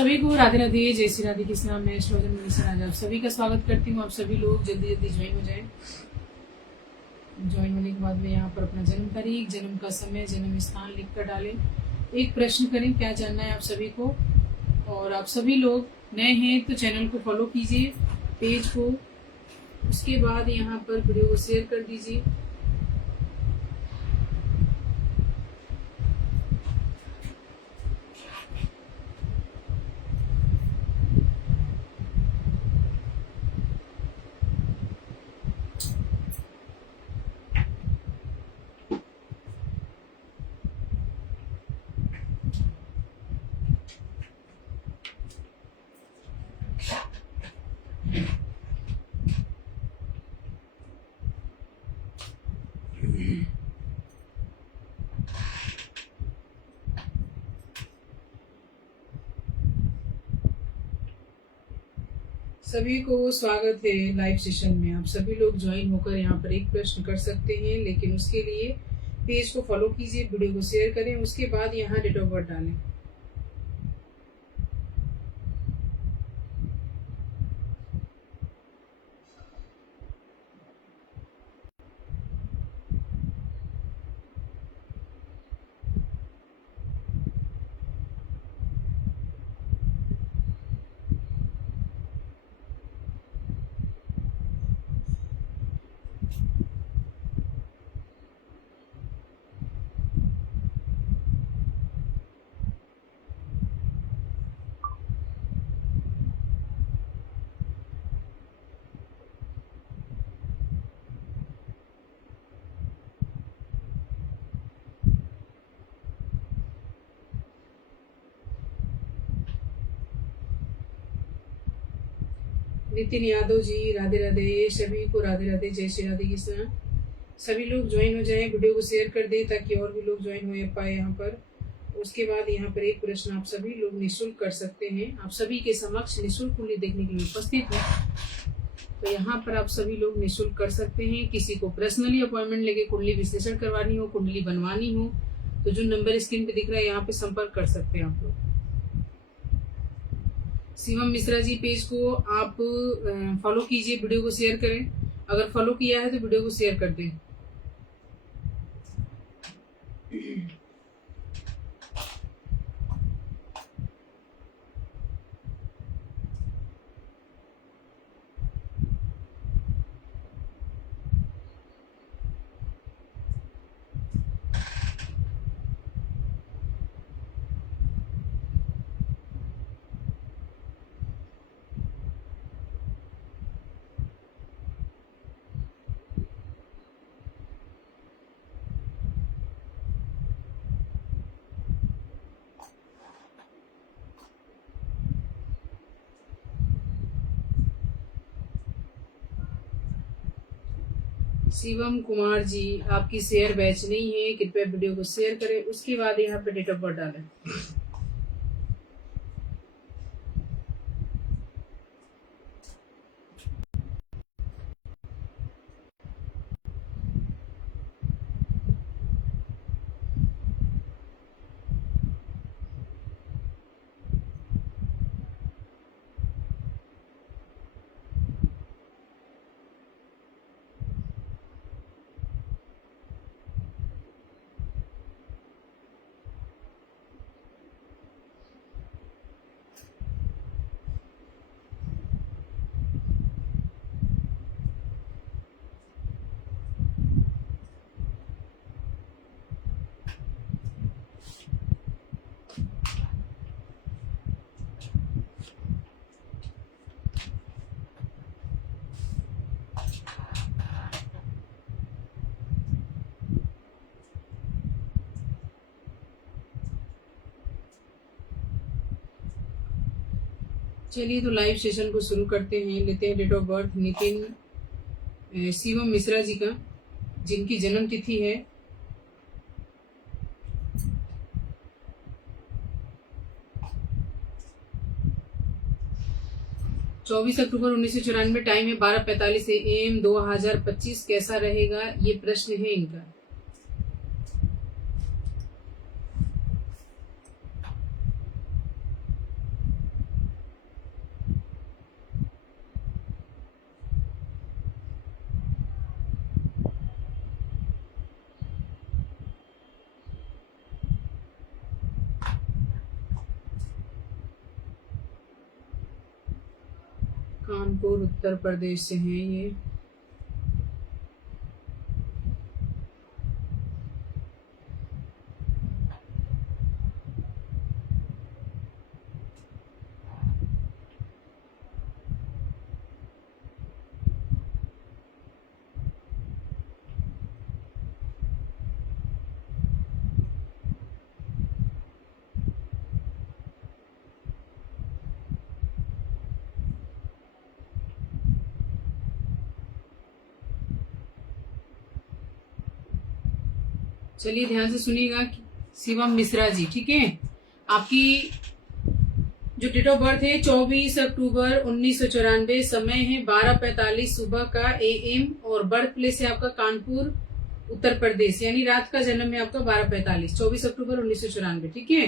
सभी को राधे राधे, जय श्री राधे कृष्णा। मैं श्लोजन मिश्र आज आप सभी का स्वागत करती हूँ। आप सभी लोग जल्दी जल्दी ज्वाइन हो जाएं। ज्वाइन होने के बाद में यहाँ पर अपना जन्म तारीख, जन्म का समय, जन्म स्थान लिख कर डालें। एक प्रश्न करें, क्या जानना है आप सभी को। और आप सभी लोग नए हैं तो चैनल को फॉलो कीजिए, पेज को। उसके बाद यहाँ पर वीडियो को शेयर कर दीजिए। सभी को स्वागत है लाइव सेशन में। आप सभी लोग ज्वाइन होकर यहाँ पर एक प्रश्न कर सकते हैं, लेकिन उसके लिए पेज को फॉलो कीजिए, वीडियो को शेयर करें। उसके बाद यहाँ डेट ऑफ बर्थ डालें। नितिन यादव जी, राधे राधे। सभी को राधे राधे, जय श्री राधे कृष्णा। सभी लोग ज्वाइन हो जाएं, वीडियो को शेयर कर दें ताकि और भी लोग ज्वाइन हो पाए यहाँ पर। उसके बाद यहाँ पर एक प्रश्न आप सभी लोग निःशुल्क कर सकते हैं। आप सभी के समक्ष निःशुल्क कुंडली देखने के लिए उपस्थित है, तो यहाँ पर आप सभी लोग निःशुल्क कर सकते हैं। किसी को पर्सनली अपॉइंटमेंट लेके कुंडली विश्लेषण करवानी हो, कुंडली बनवानी हो, तो जो नंबर स्क्रीन पे दिख रहा है यहाँ पे संपर्क कर सकते हैं आप लोग। शिवम मिश्रा जी, पेज को आप फॉलो कीजिए, वीडियो को शेयर करें। अगर फॉलो किया है तो वीडियो को शेयर कर दें। शिवम कुमार जी, आपकी शेयर बैच नहीं है, कृपया वीडियो को शेयर करें। उसके बाद यहाँ पे डेट ऑफ बर्थ डालें। चलिए तो लाइव सेशन को शुरू करते हैं। लेते हैं date of birth Nitin Shivam Mishra ji का, जिनकी जन्म तिथि है 24 अक्टूबर 1994। टाइम है 12:45 AM 2025। कैसा रहेगा ये प्रश्न है इनका। कानपुर उत्तर प्रदेश से हैं ये। चलिए ध्यान से सुनिएगा। शिवम मिश्रा जी, ठीक है। आपकी जो डेट ऑफ बर्थ है 24 अक्टूबर 1994, समय है 12:45 सुबह का AM, और बर्थ प्लेस है आपका कानपुर उत्तर प्रदेश, यानी रात का जन्म है आपका 12:45, 24 अक्टूबर 1994, ठीक है।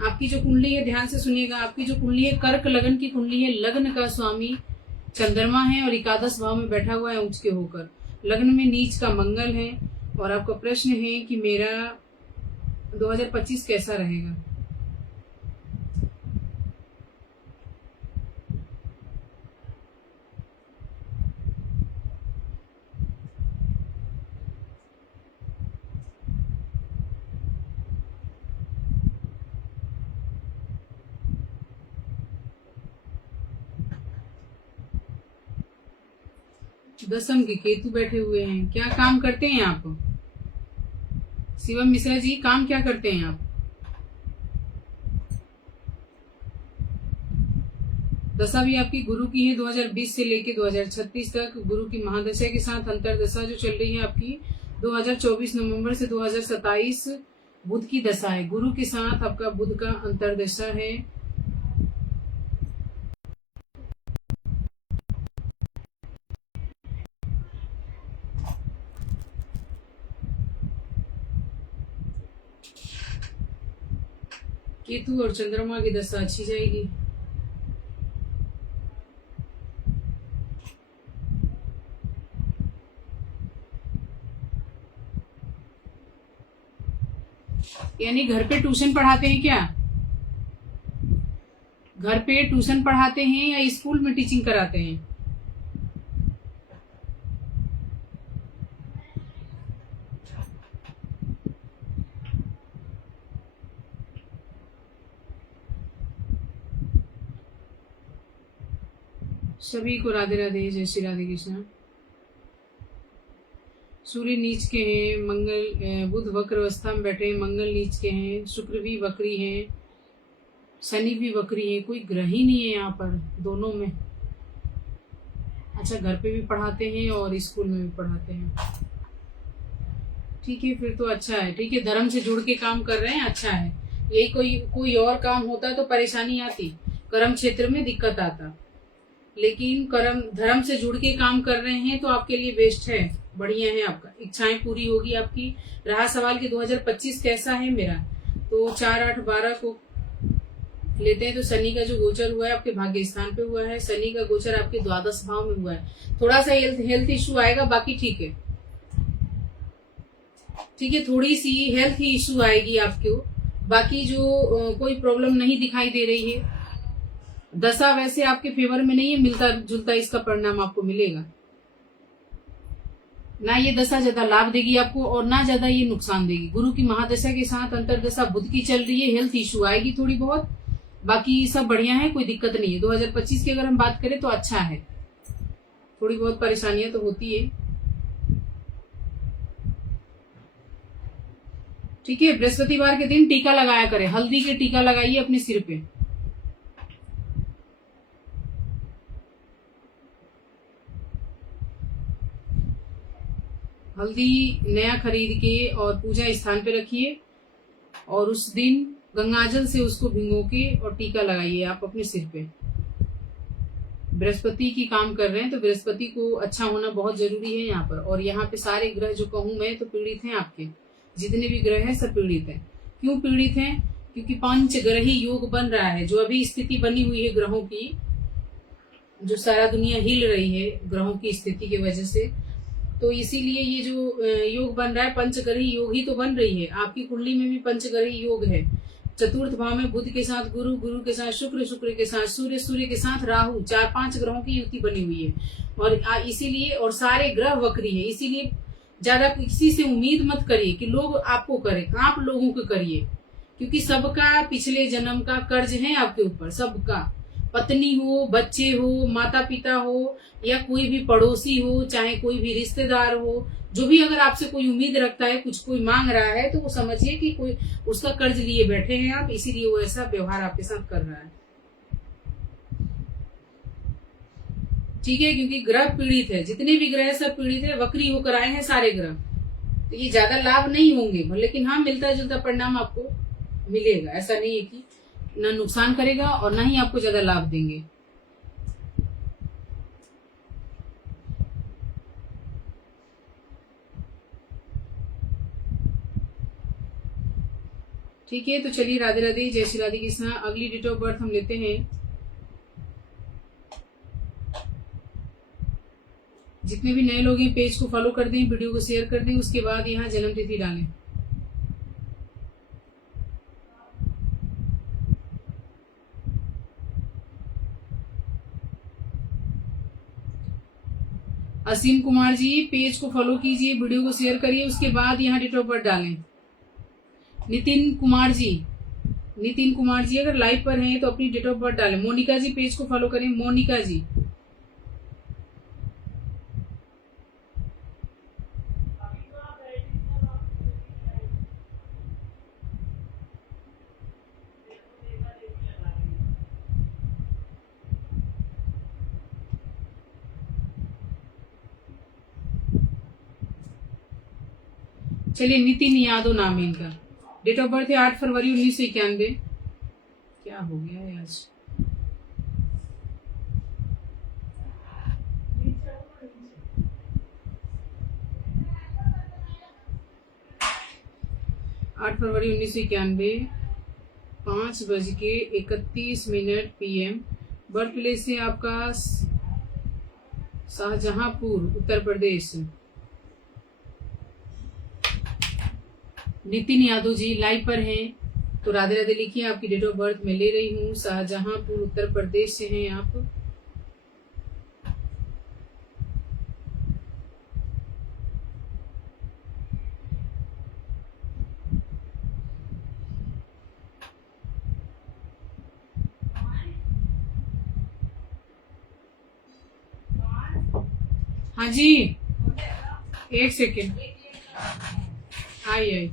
आपकी जो कुंडली है ध्यान से सुनिएगा। आपकी जो कुंडली है कर्क लगन की कुंडली है। लग्न का स्वामी चंद्रमा है और एकादश भाव में बैठा हुआ है उच्च के होकर। लग्न में नीच का मंगल है। और आपका प्रश्न है कि मेरा 2025 कैसा रहेगा। दसम के केतु बैठे हुए हैं। क्या काम करते हैं आप शिवम मिश्रा जी? काम क्या करते हैं आप? दशा भी आपकी गुरु की है 2020 से लेके 2036 तक। गुरु की महादशा के साथ अंतरदशा जो चल रही है आपकी 2024 नवंबर से 2027 बुध की दशा है। गुरु के साथ आपका बुध का अंतरदशा है। केतु और चंद्रमा की दशा अच्छी जाएगी। यानी घर पे ट्यूशन पढ़ाते हैं क्या? घर पे ट्यूशन पढ़ाते हैं या स्कूल में टीचिंग कराते हैं? सभी को राधे राधे, जय श्री राधे कृष्ण। सूर्य नीच के हैं। मंगल बुध वक्र अवस्था में बैठे हैं। मंगल नीच के हैं। शुक्र भी वक्री है। शनि भी वक्री है। कोई ग्रह ही नहीं है यहाँ पर दोनों में। अच्छा, घर पे भी पढ़ाते हैं और स्कूल में भी पढ़ाते हैं, ठीक है, फिर तो अच्छा है। ठीक है, धर्म से जुड़ के काम कर रहे हैं, अच्छा है। यही कोई और काम होता तो परेशानी आती, कर्म क्षेत्र में दिक्कत आता, लेकिन कर्म धर्म से जुड़ के काम कर रहे हैं तो आपके लिए बेस्ट है, बढ़िया है। आपका इच्छाएं पूरी होगी आपकी। रहा सवाल कि 2025 कैसा है मेरा, तो 4, 8, 12 को लेते हैं तो शनि का जो गोचर हुआ है आपके भाग्य स्थान पे हुआ है। शनि का गोचर आपके द्वादश भाव में हुआ है। थोड़ा सा हेल्थ इश्यू आएगा, बाकी ठीक है। ठीक है, थोड़ी सी हेल्थ ही इश्यू आएगी आपको, बाकी जो कोई प्रॉब्लम नहीं दिखाई दे रही है। दशा वैसे आपके फेवर में नहीं है, मिलता जुलता इसका परिणाम आपको मिलेगा। ना ये दशा ज्यादा लाभ देगी आपको और ना ज्यादा ये नुकसान देगी। गुरु की महादशा के साथ अंतरदशा बुध की चल रही है। हेल्थ इश्यू आएगी थोड़ी बहुत, बाकी सब बढ़िया है, कोई दिक्कत नहीं है। 2025 की अगर हम बात करें तो अच्छा है। थोड़ी बहुत परेशानियां तो होती है। ठीक है, बृहस्पतिवार के दिन टीका लगाया करें, हल्दी के टीका लगाइए अपने सिर पे। हल्दी नया खरीद के और पूजा स्थान पे रखिए और उस दिन गंगाजल से उसको भिगो के और टीका लगाइए आप अपने सिर पे। बृहस्पति की काम कर रहे हैं तो बृहस्पति को अच्छा होना बहुत जरूरी है यहाँ पर। और यहाँ पे सारे ग्रह जो कहूं मैं तो पीड़ित हैं आपके, जितने भी ग्रह हैं सब पीड़ित हैं। क्यों पीड़ित हैं? क्योंकि पंचग्रही योग बन रहा है। जो अभी स्थिति बनी हुई है ग्रहों की, जो सारा दुनिया हिल रही है ग्रहों की स्थिति की वजह से, तो इसीलिए ये जो योग बन रहा है पंचग्रही योग ही तो बन रही है। आपकी कुंडली में भी पंचग्रही योग है, चतुर्थ भाव में बुध के साथ गुरु, गुरु के साथ शुक्र, शुक्र के साथ सूर्य, सूर्य के साथ राहु, 4-5 ग्रहों की युति बनी हुई है। और इसीलिए, और सारे ग्रह वक्री है, इसीलिए ज्यादा किसी से उम्मीद मत करिए कि लोग आपको करें, आप लोगों को करिए, क्योंकि सबका पिछले जन्म का कर्ज है आपके ऊपर, सबका। पत्नी हो, बच्चे हो, माता पिता हो, या कोई भी पड़ोसी हो, चाहे कोई भी रिश्तेदार हो, जो भी अगर आपसे कोई उम्मीद रखता है, कुछ कोई मांग रहा है, तो वो समझिए कि कोई उसका कर्ज लिए बैठे हैं आप, इसीलिए वो ऐसा व्यवहार आपके साथ कर रहा है। ठीक है, क्योंकि ग्रह पीड़ित है, जितने भी ग्रह सब पीड़ित है, वक्री होकर आए हैं सारे ग्रह, तो ये ज्यादा लाभ नहीं होंगे, लेकिन हाँ मिलता जुलता परिणाम आपको मिलेगा। ऐसा नहीं है कि ना नुकसान करेगा और ना ही आपको ज्यादा लाभ देंगे। ठीक है, तो चलिए, राधे राधे, जय श्री राधे कृष्णा। अगली डेट ऑफ बर्थ हम लेते हैं। जितने भी नए लोग हैं पेज को फॉलो कर दें, वीडियो को शेयर कर दें, उसके बाद यहाँ जन्म तिथि डालें। असीम कुमार जी पेज को फॉलो कीजिए, वीडियो को शेयर करिए, उसके बाद यहाँ डेट ऑफ बर्थ डालें। नितिन कुमार जी, नितिन कुमार जी अगर लाइव पर हैं तो अपनी डेट ऑफ बर्थ डालें। मोनिका जी पेज को फॉलो करें, मोनिका जी। चलिए, नितिन यादव नाम है इनका, डेट ऑफ बर्थ है 8 फरवरी 1991। क्या हो गया है आज? आठ फरवरी 1991, 5:31 PM। बर्थ प्लेस है आपका शाहजहांपुर, उत्तर प्रदेश। नितिन यादव जी लाइव पर हैं तो राधे राधे लिखिए, आपकी डेट ऑफ बर्थ मैं ले रही हूँ। शाहजहांपुर उत्तर प्रदेश से हैं आप। हाँ जी, एक सेकेंड, आई।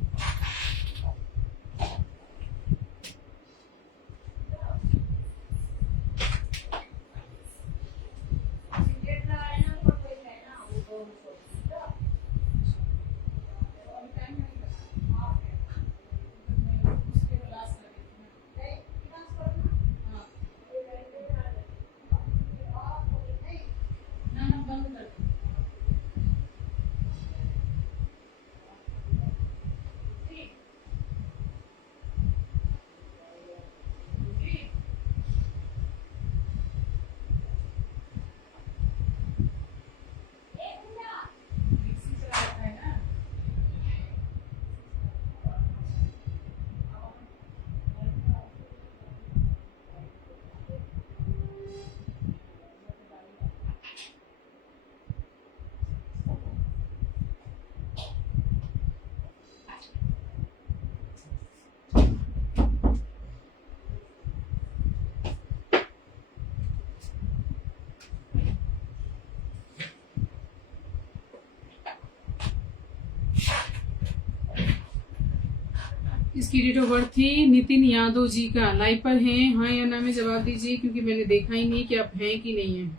इसकी डेट ऑफ बर्थ थी नितिन यादव जी का। लाइव पर हैं, हाँ या ना में जवाब दीजिए, क्योंकि मैंने देखा ही नहीं कि आप हैं कि नहीं हैं।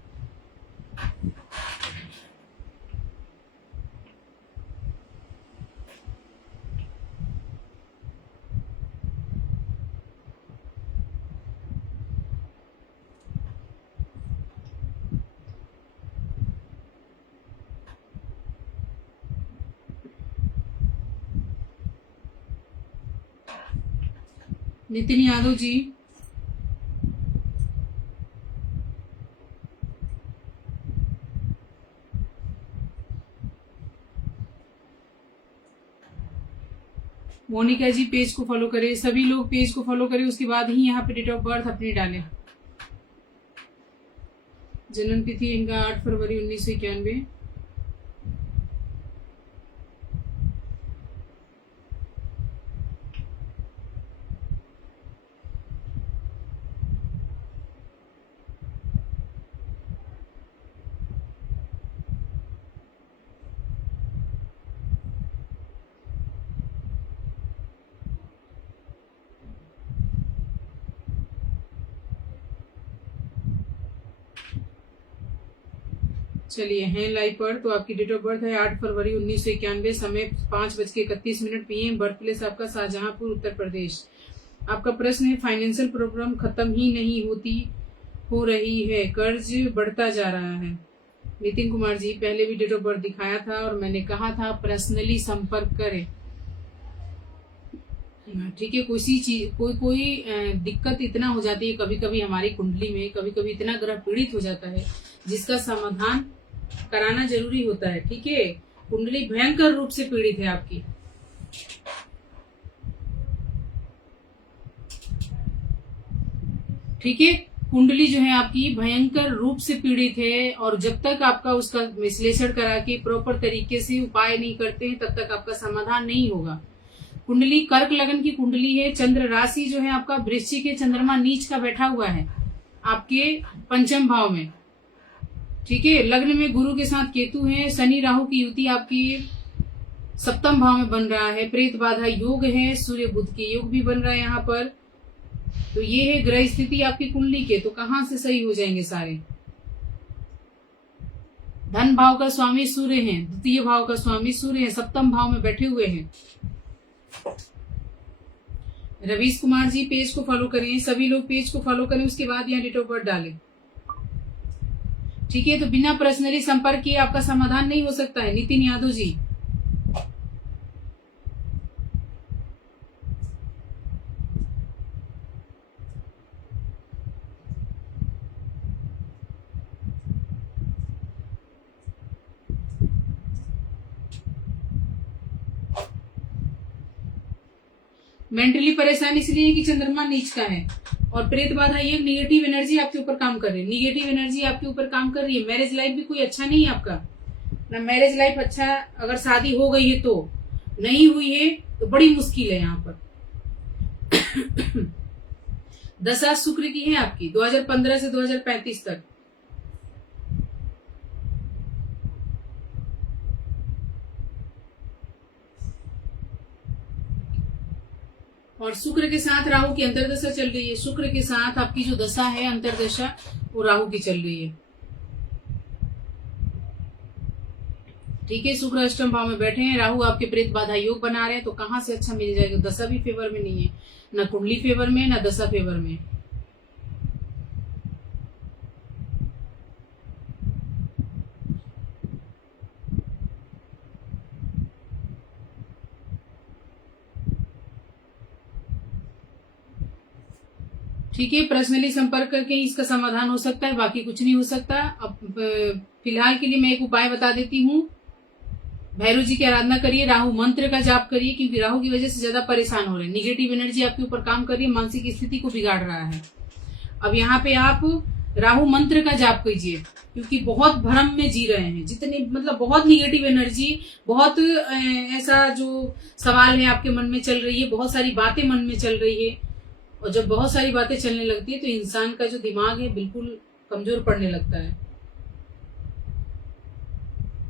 नितिन यादव जी, मोनिका जी पेज को फॉलो करें, सभी लोग पेज को फॉलो करें, उसके बाद ही यहाँ पे डेट ऑफ बर्थ अपनी डालें। जन्म तिथि इनका 8 फरवरी 1991। चलिए हैं लाइव पर। तो आपकी डेट ऑफ बर्थ है 8 फरवरी 1991, समय 5:31 PM, बर्थ प्लेस आपका शाहजहांपुर उत्तर प्रदेश। आपका प्रश्न है फाइनेंशियल प्रॉब्लम खत्म ही नहीं हो रही है, कर्ज बढ़ता जा रहा है। नितिन कुमार जी, पहले भी डेट ऑफ बर्थ दिखाया था और मैंने कहा था पर्सनली संपर्क करें। ठीक है, कोई दिक्कत इतना हो जाती है कभी कभी हमारी कुंडली में, कभी कभी इतना ग्रह पीड़ित हो जाता है जिसका समाधान कराना जरूरी होता है। ठीक है, कुंडली भयंकर रूप से पीड़ित है आपकी। ठीक है, कुंडली जो है आपकी भयंकर रूप से पीड़ित है, और जब तक आपका उसका विश्लेषण करा के प्रॉपर तरीके से उपाय नहीं करते हैं तब तक आपका समाधान नहीं होगा। कुंडली कर्क लगन की कुंडली है। चंद्र राशि जो है आपका वृश्चिक के, चंद्रमा नीच का बैठा हुआ है आपके पंचम भाव में। ठीक है, लग्न में गुरु के साथ केतु है। शनि राहु की युति आपकी सप्तम भाव में बन रहा है। प्रेत बाधा योग है, सूर्य बुध के योग भी बन रहा है यहाँ पर। तो ये है ग्रह स्थिति आपकी कुंडली के। तो कहां से सही हो जाएंगे सारे? धन भाव का स्वामी सूर्य है, द्वितीय भाव का स्वामी सूर्य है, सप्तम भाव में बैठे हुए हैं। रवीश कुमार जी पेज को फॉलो करें, सभी लोग पेज को फॉलो करें, उसके बाद यहाँ डेट ऑफ बर्थ डालें। ठीक है, तो बिना पर्सनली संपर्क किए आपका समाधान नहीं हो सकता है। नितिन यादव जी, मेंटली परेशान इसलिए है कि चंद्रमा नीच का है, और प्रेत बाधा ये निगेटिव एनर्जी आपके ऊपर काम कर रही है। निगेटिव एनर्जी आपके ऊपर काम कर रही है। मैरिज लाइफ भी कोई अच्छा नहीं है आपका ना। मैरिज लाइफ अच्छा, अगर शादी हो गई है तो, नहीं हुई है तो बड़ी मुश्किल है यहाँ पर। दशा शुक्र की है आपकी 2015 से 2035 तक। और शुक्र के साथ राहु की अंतर्दशा चल रही है। शुक्र के साथ आपकी जो दशा है अंतर्दशा, वो राहु की चल रही है। ठीक है, शुक्र अष्टम भाव में बैठे हैं, राहु आपके प्रेत बाधा योग बना रहे हैं। तो कहां से अच्छा मिल जाएगा? दशा भी फेवर में नहीं है, ना कुंडली फेवर में, ना दशा फेवर में। ठीक है, पर्सनली संपर्क करके इसका समाधान हो सकता है, बाकी कुछ नहीं हो सकता। अब फिलहाल के लिए मैं एक उपाय बता देती हूँ। भैरव जी की आराधना करिए, राहु मंत्र का जाप करिए, क्योंकि राहु की वजह से ज्यादा परेशान हो रहे हैं। निगेटिव एनर्जी आपके ऊपर काम कर रही है, मानसिक स्थिति को बिगाड़ रहा है। अब यहाँ पे आप राहु मंत्र का जाप कीजिए, क्योंकि बहुत भ्रम में जी रहे हैं। जितने मतलब बहुत निगेटिव एनर्जी, बहुत ऐसा जो सवाल है आपके मन में चल रही है, बहुत सारी बातें मन में चल रही है। और जब बहुत सारी बातें चलने लगती है तो इंसान का जो दिमाग है बिल्कुल कमजोर पड़ने लगता है।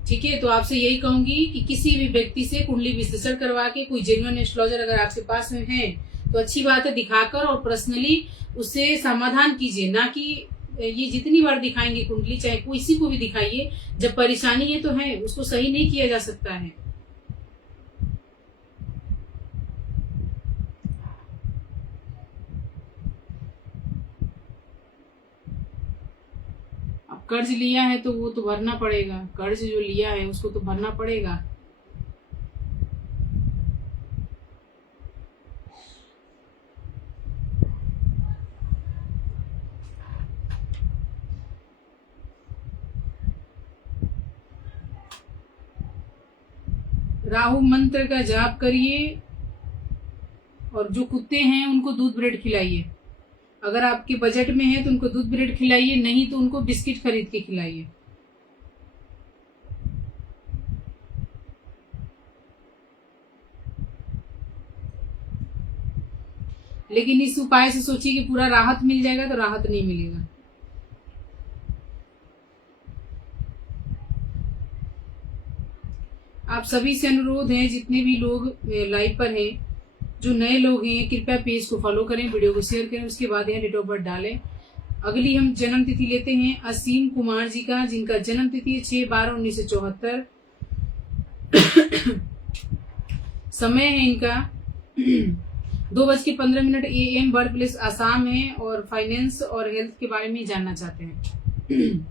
ठीक है, तो आपसे यही कहूंगी कि किसी भी व्यक्ति से कुंडली विश्लेषण करवा के, कोई जेन्युइन एस्ट्रोलॉजर अगर आपके पास में है तो अच्छी बात है, दिखाकर और पर्सनली उससे समाधान कीजिए। ना कि ये जितनी बार दिखाएंगे कुंडली, चाहे किसी को भी दिखाइए, जब परेशानी है तो है, उसको सही नहीं किया जा सकता है। कर्ज लिया है तो वो तो भरना पड़ेगा। कर्ज जो लिया है उसको तो भरना पड़ेगा। राहु मंत्र का जाप करिए, और जो कुत्ते हैं उनको दूध ब्रेड खिलाइए। अगर आपके बजट में है तो उनको दूध ब्रेड खिलाइए, नहीं तो उनको बिस्किट खरीद के खिलाइए। लेकिन इस उपाय से सोचिए कि पूरा राहत मिल जाएगा, तो राहत नहीं मिलेगा। आप सभी से अनुरोध है, जितने भी लोग लाइव पर हैं, जो नए लोग हैं, कृपया पेज को फॉलो करें, वीडियो को शेयर करें, उसके बाद यहाँ डेट ऑफ बर्थ डालें। अगली हम जन्म तिथि लेते हैं असीम कुमार जी का, जिनका जन्म तिथि है 6/12/1974। समय है इनका 2:15 AM। बर्थ प्लेस आसाम है और फाइनेंस और हेल्थ के बारे में जानना चाहते हैं।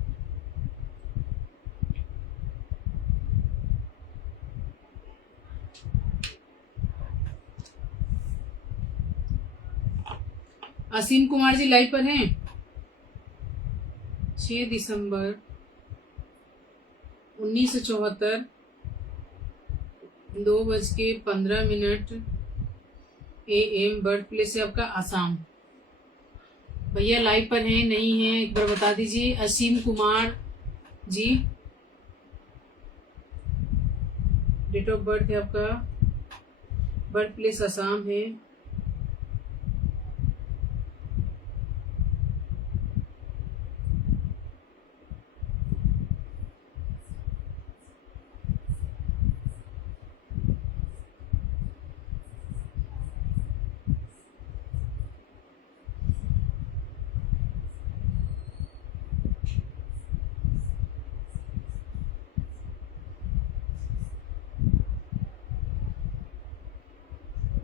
असीम कुमार जी लाइव पर हैं। 6 दिसंबर 1974, 2:15 AM। बर्थ प्लेस है आपका आसाम। भैया लाइव पर हैं नहीं है, एक बार बता दीजिए। असीम Kumar ji, date of birth है आपका, बर्थ प्लेस आसाम है।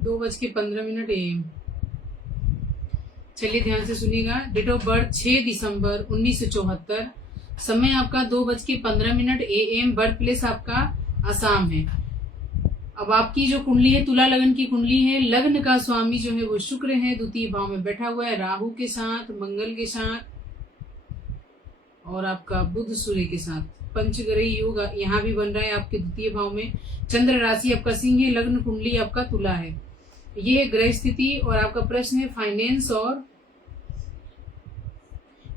दो बज के 15 AM। चलिए ध्यान से सुनिएगा। डेट ऑफ बर्थ 6 दिसंबर 1974। समय आपका 2:15 AM। बर्थ प्लेस आपका आसाम है। अब आपकी जो कुंडली है, तुला लगन की कुंडली है। लग्न का स्वामी जो है वो शुक्र है, द्वितीय भाव में बैठा हुआ है, राहु के साथ, मंगल के साथ और आपका बुध सूर्य के साथ। पंचग्रही योग यहाँ भी बन रहा है आपके द्वितीय भाव में। चंद्र राशि आपका सिंह है, लग्न कुंडली आपका तुला है। ये है ग्रह स्थिति। और आपका प्रश्न है फाइनेंस और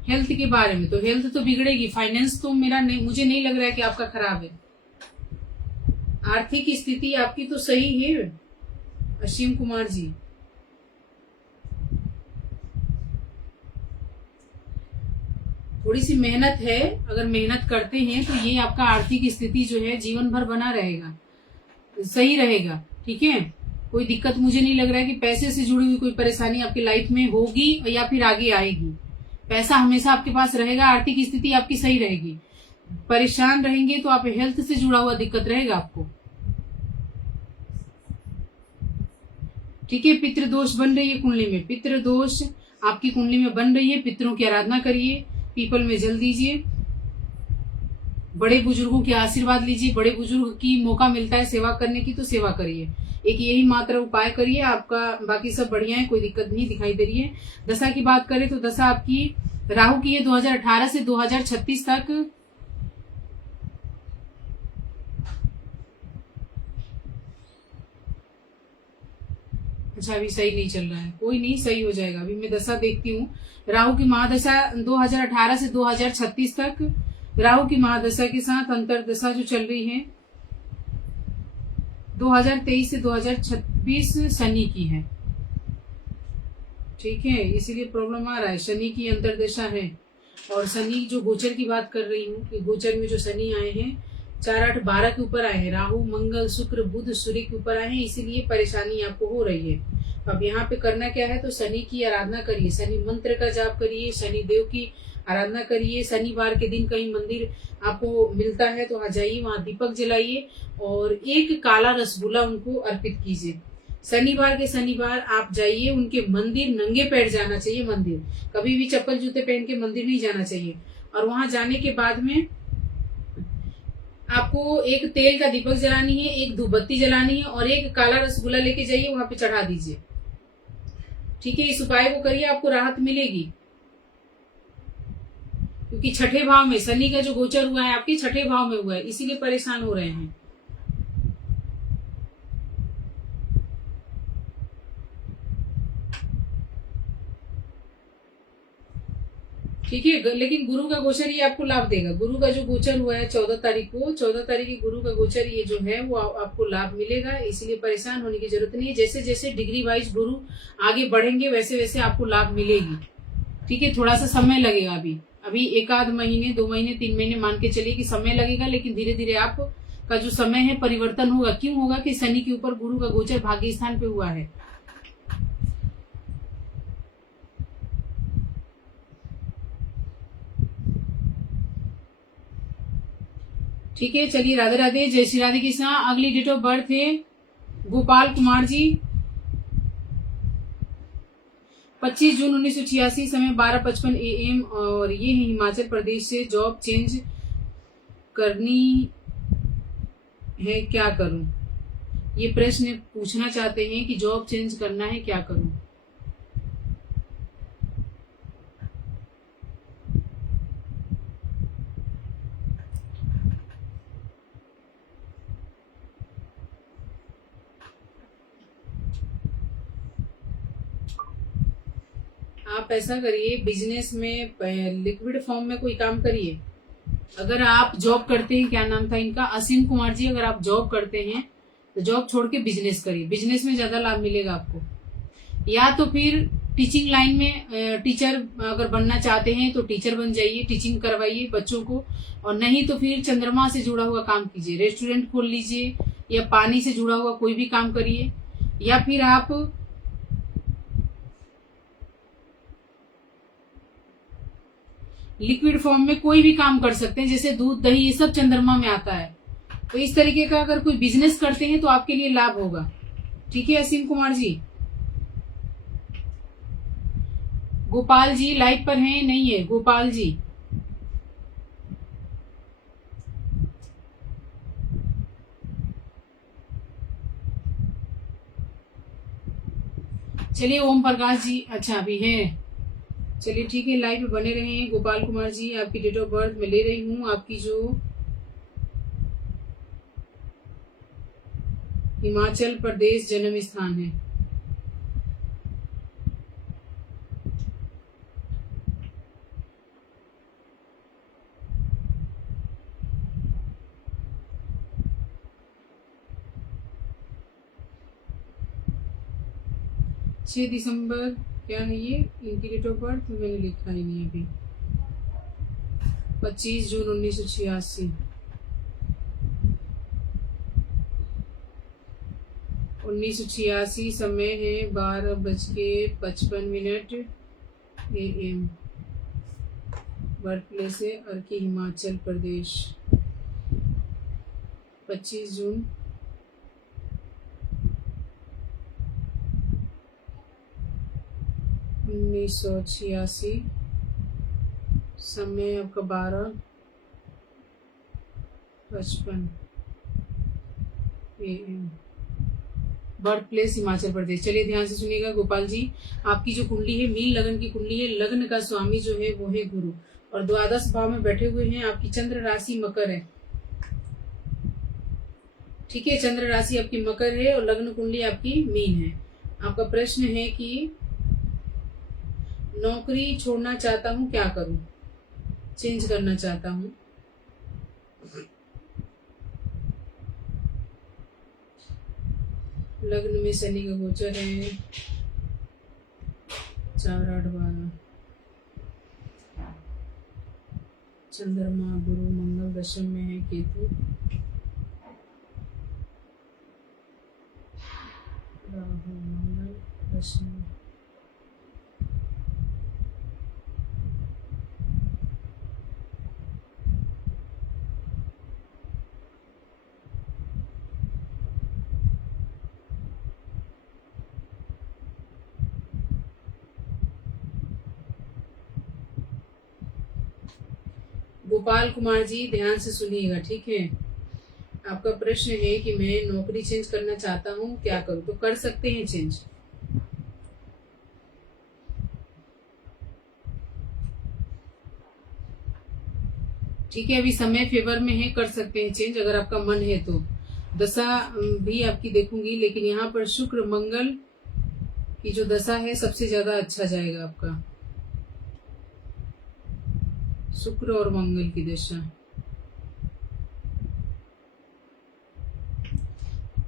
हेल्थ के बारे में। तो हेल्थ तो बिगड़ेगी, फाइनेंस तो मुझे नहीं लग रहा है कि आपका खराब है। आर्थिक स्थिति आपकी तो सही है असीम कुमार जी। थोड़ी सी मेहनत है, अगर मेहनत करते हैं तो ये आपका आर्थिक स्थिति जो है जीवन भर बना रहेगा, सही रहेगा। ठीक है, कोई दिक्कत मुझे नहीं लग रहा है कि पैसे से जुड़ी हुई कोई परेशानी आपकी लाइफ में होगी या फिर आगे आएगी। पैसा हमेशा आपके पास रहेगा, आर्थिक स्थिति आपकी सही रहेगी। परेशान रहेंगे तो आप हेल्थ से जुड़ा हुआ दिक्कत रहेगा आपको। ठीक है, पितृदोष बन रही है कुंडली में, पितृदोष आपकी कुंडली में बन रही है। पितरों की आराधना करिए, पीपल में जल दीजिए, बड़े बुजुर्गों के आशीर्वाद लीजिए। बड़े बुजुर्ग की मौका मिलता है सेवा करने की तो सेवा करिए। एक यही मात्र उपाय करिए, आपका बाकी सब बढ़िया है, कोई दिक्कत नहीं दिखाई दे रही है। दशा की बात करें तो दशा आपकी राहु की है 2018 से 2036 तक। अच्छा, अभी सही नहीं चल रहा है, कोई नहीं, सही हो जाएगा। अभी मैं दशा देखती हूँ। राहु की महादशा 2018 से 2036 तक। राहु की महादशा के साथ अंतरदशा जो चल रही है 2023 से 2026 शनि की है। ठीक है, इसीलिए प्रॉब्लम आ रहा है। शनि की अंतरदशा है और शनि जो गोचर की बात कर रही हूँ कि गोचर में जो शनि आए हैं 4, 8, 12 के ऊपर आए हैं। राहु, मंगल, शुक्र, बुध, सूर्य के ऊपर आए हैं, इसीलिए परेशानी आपको हो रही है। अब यहाँ पे करना क्या है, तो शनि की आराधना करिए, शनि मंत्र का जाप करिए, शनि देव की आराधना करिए। शनिवार के दिन कहीं मंदिर आपको मिलता है तो आ जाइए, वहां दीपक जलाइए और एक काला रसगुल्ला उनको अर्पित कीजिए। शनिवार के शनिवार आप जाइए उनके मंदिर, नंगे पैर जाना चाहिए मंदिर, कभी भी चप्पल जूते पहन के मंदिर नहीं जाना चाहिए। और वहां जाने के बाद में आपको एक तेल का दीपक जलानी है, एक धूपबत्ती जलानी है और एक काला रसगुल्ला लेके जाइए, वहां पे चढ़ा दीजिए। ठीक है, इस उपाय को करिए, आपको राहत मिलेगी। क्योंकि छठे भाव में शनि का जो गोचर हुआ है आपके छठे भाव में हुआ है, इसीलिए परेशान हो रहे हैं। ठीक है। लेकिन गुरु का गोचर ये आपको लाभ देगा। गुरु का जो गोचर हुआ है 14 तारीख को, 14 तारीख की गुरु का गोचर ये जो है वो आपको लाभ मिलेगा, इसलिए परेशान होने की जरूरत नहीं है। जैसे जैसे डिग्री वाइज गुरु आगे बढ़ेंगे वैसे वैसे आपको लाभ मिलेगी। ठीक है, थोड़ा सा समय लगेगा। अभी 1 आध महीने, 2 महीने, 3 महीने मान के चलिए कि समय लगेगा, लेकिन धीरे धीरे आप का जो समय है परिवर्तन होगा। क्यों होगा कि शनि के ऊपर गुरु का गोचर भाग्य स्थान पे हुआ है। ठीक है, चलिए राधे राधे, जय श्री राधे कृष्णा। अगली डेट ऑफ बर्थ है गोपाल कुमार जी, 25 जून 1986, समय 12:55 AM, और ये है हिमाचल प्रदेश से। जॉब चेंज करनी है, क्या करूं? ये प्रश्न पूछना चाहते हैं कि जॉब चेंज करना है, क्या करूं? आप ऐसा करिए, बिजनेस में लिक्विड फॉर्म में कोई काम करिए। अगर आप जॉब करते हैं, क्या नाम था इनका, असीम कुमार जी, अगर आप जॉब करते हैं तो जॉब छोड़ के बिजनेस करिए, बिजनेस में ज्यादा लाभ मिलेगा आपको। या तो फिर टीचिंग लाइन में टीचर अगर बनना चाहते हैं तो टीचर बन जाइए, टीचिंग करवाइए बच्चों को। और नहीं तो फिर चंद्रमा से जुड़ा हुआ काम कीजिए, रेस्टोरेंट खोल लीजिए, या पानी से जुड़ा हुआ कोई भी काम करिए। या फिर आप लिक्विड फॉर्म में कोई भी काम कर सकते हैं, जैसे दूध दही, ये सब चंद्रमा में आता है। तो इस तरीके का अगर कोई बिजनेस करते हैं तो आपके लिए लाभ होगा। ठीक है असीम कुमार जी। गोपाल जी लाइव पर हैं? नहीं है गोपाल जी। चलिए ओम प्रकाश जी, अच्छा अभी है, चलिए ठीक है, लाइव में बने रहे। गोपाल कुमार जी, आपकी डेट ऑफ बर्थ मैं ले रही हूँ, आपकी जो हिमाचल प्रदेश जन्म स्थान है। छह दिसंबर क्या है ये, इनकी डेट ऑफ बर्थ मैंने लिखा ही नहीं अभी। 25 जून 1986, 1986, समय है 12:55 AM। बर्थ प्लेस है अर्की, हिमाचल प्रदेश। 25 जून 1986, समय आपका 12:55 AM। Birth place Himachal Pradesh. चलिए ध्यान से सुनिएगा गोपाल जी, आपकी जो कुंडली है मीन लगन की कुंडली है। लग्न का स्वामी जो है वो है गुरु, और द्वादश भाव में बैठे हुए हैं। आपकी चंद्र राशि मकर है। ठीक है, चंद्र राशि आपकी मकर है और लग्न कुंडली आपकी मीन है। आपका प्रश्न है कि नौकरी छोड़ना चाहता हूँ, क्या करूं? चेंज करना चाहता हूँ। लग्न में शनि का गोचर है 4, 8, 12। चंद्रमा गुरु मंगल दशम में है, केतु राहु मंगल दशम। गोपाल कुमार जी ध्यान से सुनिएगा, ठीक है। आपका प्रश्न है कि मैं नौकरी चेंज करना चाहता हूँ, क्या करूँ? तो कर सकते हैं चेंज। ठीक है, अभी समय फेवर में है, कर सकते हैं चेंज अगर आपका मन है तो। दशा भी आपकी देखूंगी, लेकिन यहाँ पर शुक्र मंगल की जो दशा है सबसे ज्यादा अच्छा जाएगा आपका। शुक्र और मंगल की दशा।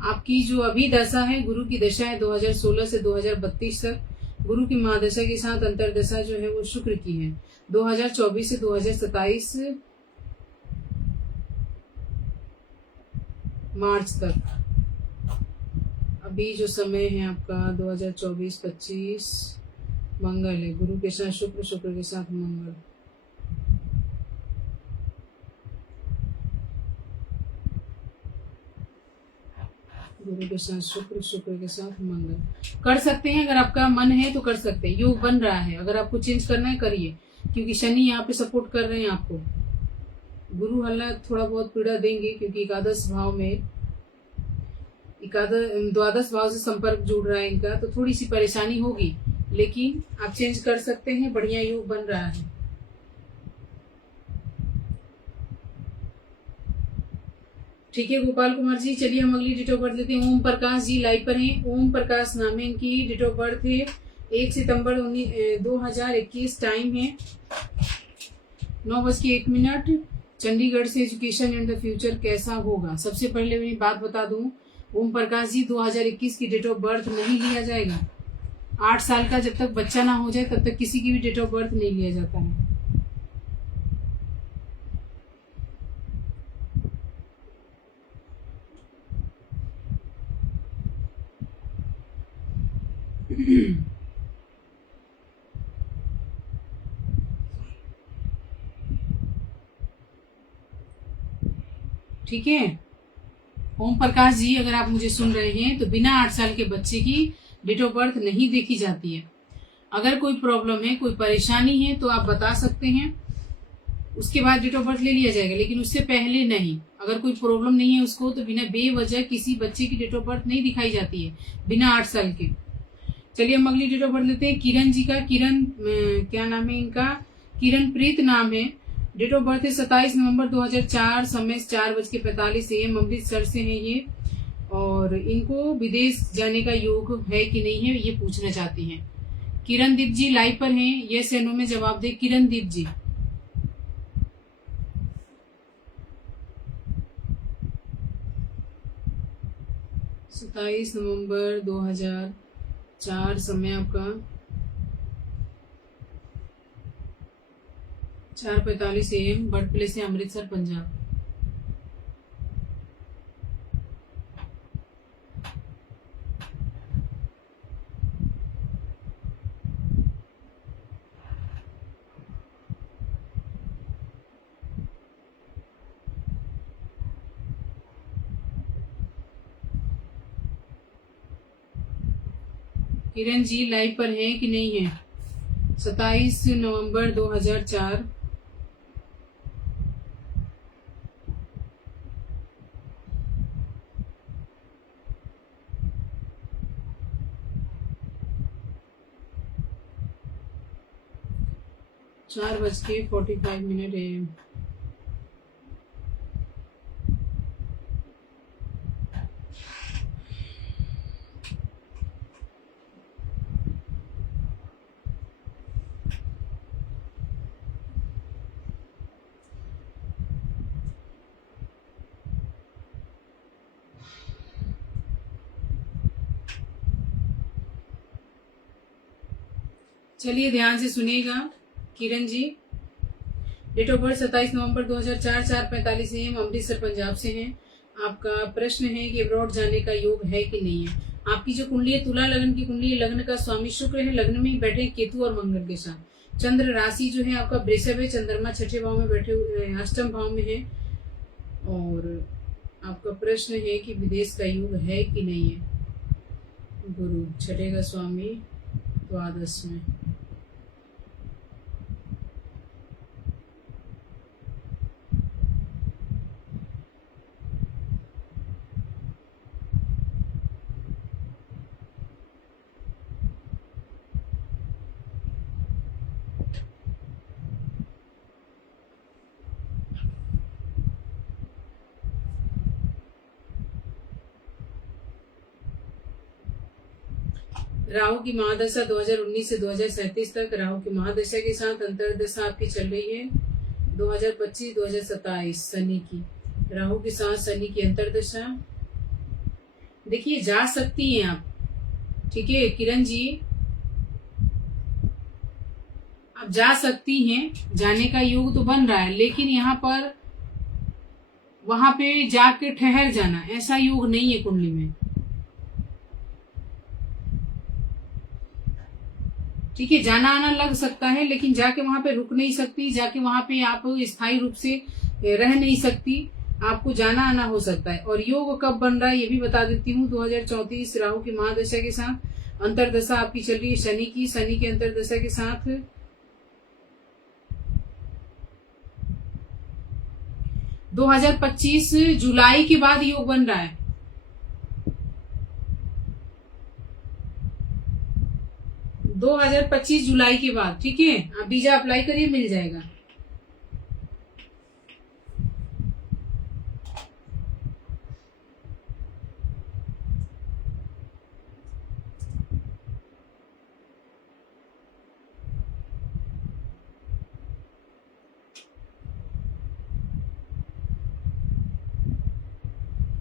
आपकी जो अभी दशा है गुरु की दशा है 2016 से 2032 तक। गुरु की महादशा के साथ अंतरदशा जो है वो शुक्र की है 2024 से 2027 मार्च तक। अभी जो समय है आपका 2024-25 मंगल है, गुरु के साथ शुक्र, शुक्र के साथ मंगल। गुरु के साथ शुक्र, शुक्र के साथ मंगल। कर सकते हैं, अगर आपका मन है तो कर सकते हैं। योग बन रहा है, अगर आपको चेंज करना है करिए, क्योंकि शनि यहाँ पे सपोर्ट कर रहे हैं आपको। गुरु हालांकि थोड़ा बहुत पीड़ा देंगे, क्योंकि एकादश भाव में द्वादश भाव से संपर्क जुड़ रहा है इनका, तो थोड़ी सी परेशानी होगी, लेकिन आप चेंज कर सकते हैं। बढ़िया योग बन रहा है। ठीक है गोपाल कुमार जी, चलिए हम अगली डेट ऑफ बर्थ लेते हैं। ओम प्रकाश जी लाइव पर हैं। ओम प्रकाश नाम है इनकी, डेट ऑफ बर्थ है 1 सितंबर 2021, टाइम है 9:01। चंडीगढ़ से एजुकेशन एंड द फ्यूचर कैसा होगा। सबसे पहले मैं बात बता दूं, ओम प्रकाश जी 2021 की डेट ऑफ बर्थ नहीं लिया जाएगा। 8 साल का जब तक बच्चा ना हो जाए तब तक किसी की भी डेट ऑफ बर्थ नहीं लिया जाता है। ठीक है ओम प्रकाश जी, अगर आप मुझे सुन रहे हैं तो बिना 8 साल के बच्चे की डेट ऑफ बर्थ नहीं देखी जाती है। अगर कोई प्रॉब्लम है, कोई परेशानी है तो आप बता सकते हैं, उसके बाद डेट ऑफ बर्थ ले लिया जाएगा, लेकिन उससे पहले नहीं। अगर कोई प्रॉब्लम नहीं है उसको, तो बिना बेवजह किसी बच्चे की डेट ऑफ बर्थ नहीं दिखाई जाती है बिना 8 साल के। चलिए हम अगली डेट ऑफ बर्थ लेते हैं किरण जी का। किरण क्या नाम है इनका, किरण प्रीत नाम है। डेट ऑफ बर्थ है 27 नवंबर 2004, समय 4:45 AM, अमृतसर से है ये। और इनको विदेश जाने का योग है कि नहीं है ये पूछना चाहती हैं। किरण दीप जी लाइव पर हैं, यस या नो में जवाब दे किरण दीप जी। सत्ताईस नवंबर 2004, समय आपका 4:45 AM, बर्थ प्लेस है अमृतसर पंजाब। किरण जी लाइव पर है कि नहीं है। 27 नवंबर 2004, (4:45 AM। चलिए ध्यान से सुनिएगा Kiran ji. Date of birth 27 नवंबर 2004, 4:45 AM, अमृतसर पंजाब से हैं। आपका प्रश्न है कि अब्रॉड जाने का योग है कि नहीं है। आपकी जो कुंडली है तुला लग्न की कुंडली है, लग्न का स्वामी शुक्र है, लग्न में ही बैठे केतु और मंगल के साथ। चंद्र राशि जो है आपका वृषभ है, चंद्रमा 6ठे भाव में बैठे हुए, अष्टम भाव में है। और आपका प्रश्न है कि विदेश का योग है कि नहीं है। गुरु 6ठे का स्वामी द्वादश में। राहु की महादशा 2019 से 2037 तक। राहु की महादशा के साथ अंतरदशा आपकी चल रही है 2025-2027 शनि की, राहु के साथ शनि की अंतर्दशा। देखिए जा सकती हैं आप, ठीक है किरण जी, आप जा सकती हैं, जाने का योग तो बन रहा है, लेकिन यहाँ पर वहां पे जाके ठहर जाना ऐसा योग नहीं है कुंडली में, ठीक है। जाना आना लग सकता है, लेकिन जाके वहां पे रुक नहीं सकती, जाके वहां पे आप स्थायी रूप से रह नहीं सकती, आपको जाना आना हो सकता है। और योग कब बन रहा है ये भी बता देती हूँ। 2034 राहु की महादशा के साथ अंतरदशा आपकी चल रही है शनि की, शनि की अंतरदशा के साथ 2025 जुलाई के बाद योग बन रहा है। दो 2025 जुलाई के बाद, ठीक है। आप वीजा अप्लाई करिए, मिल जाएगा।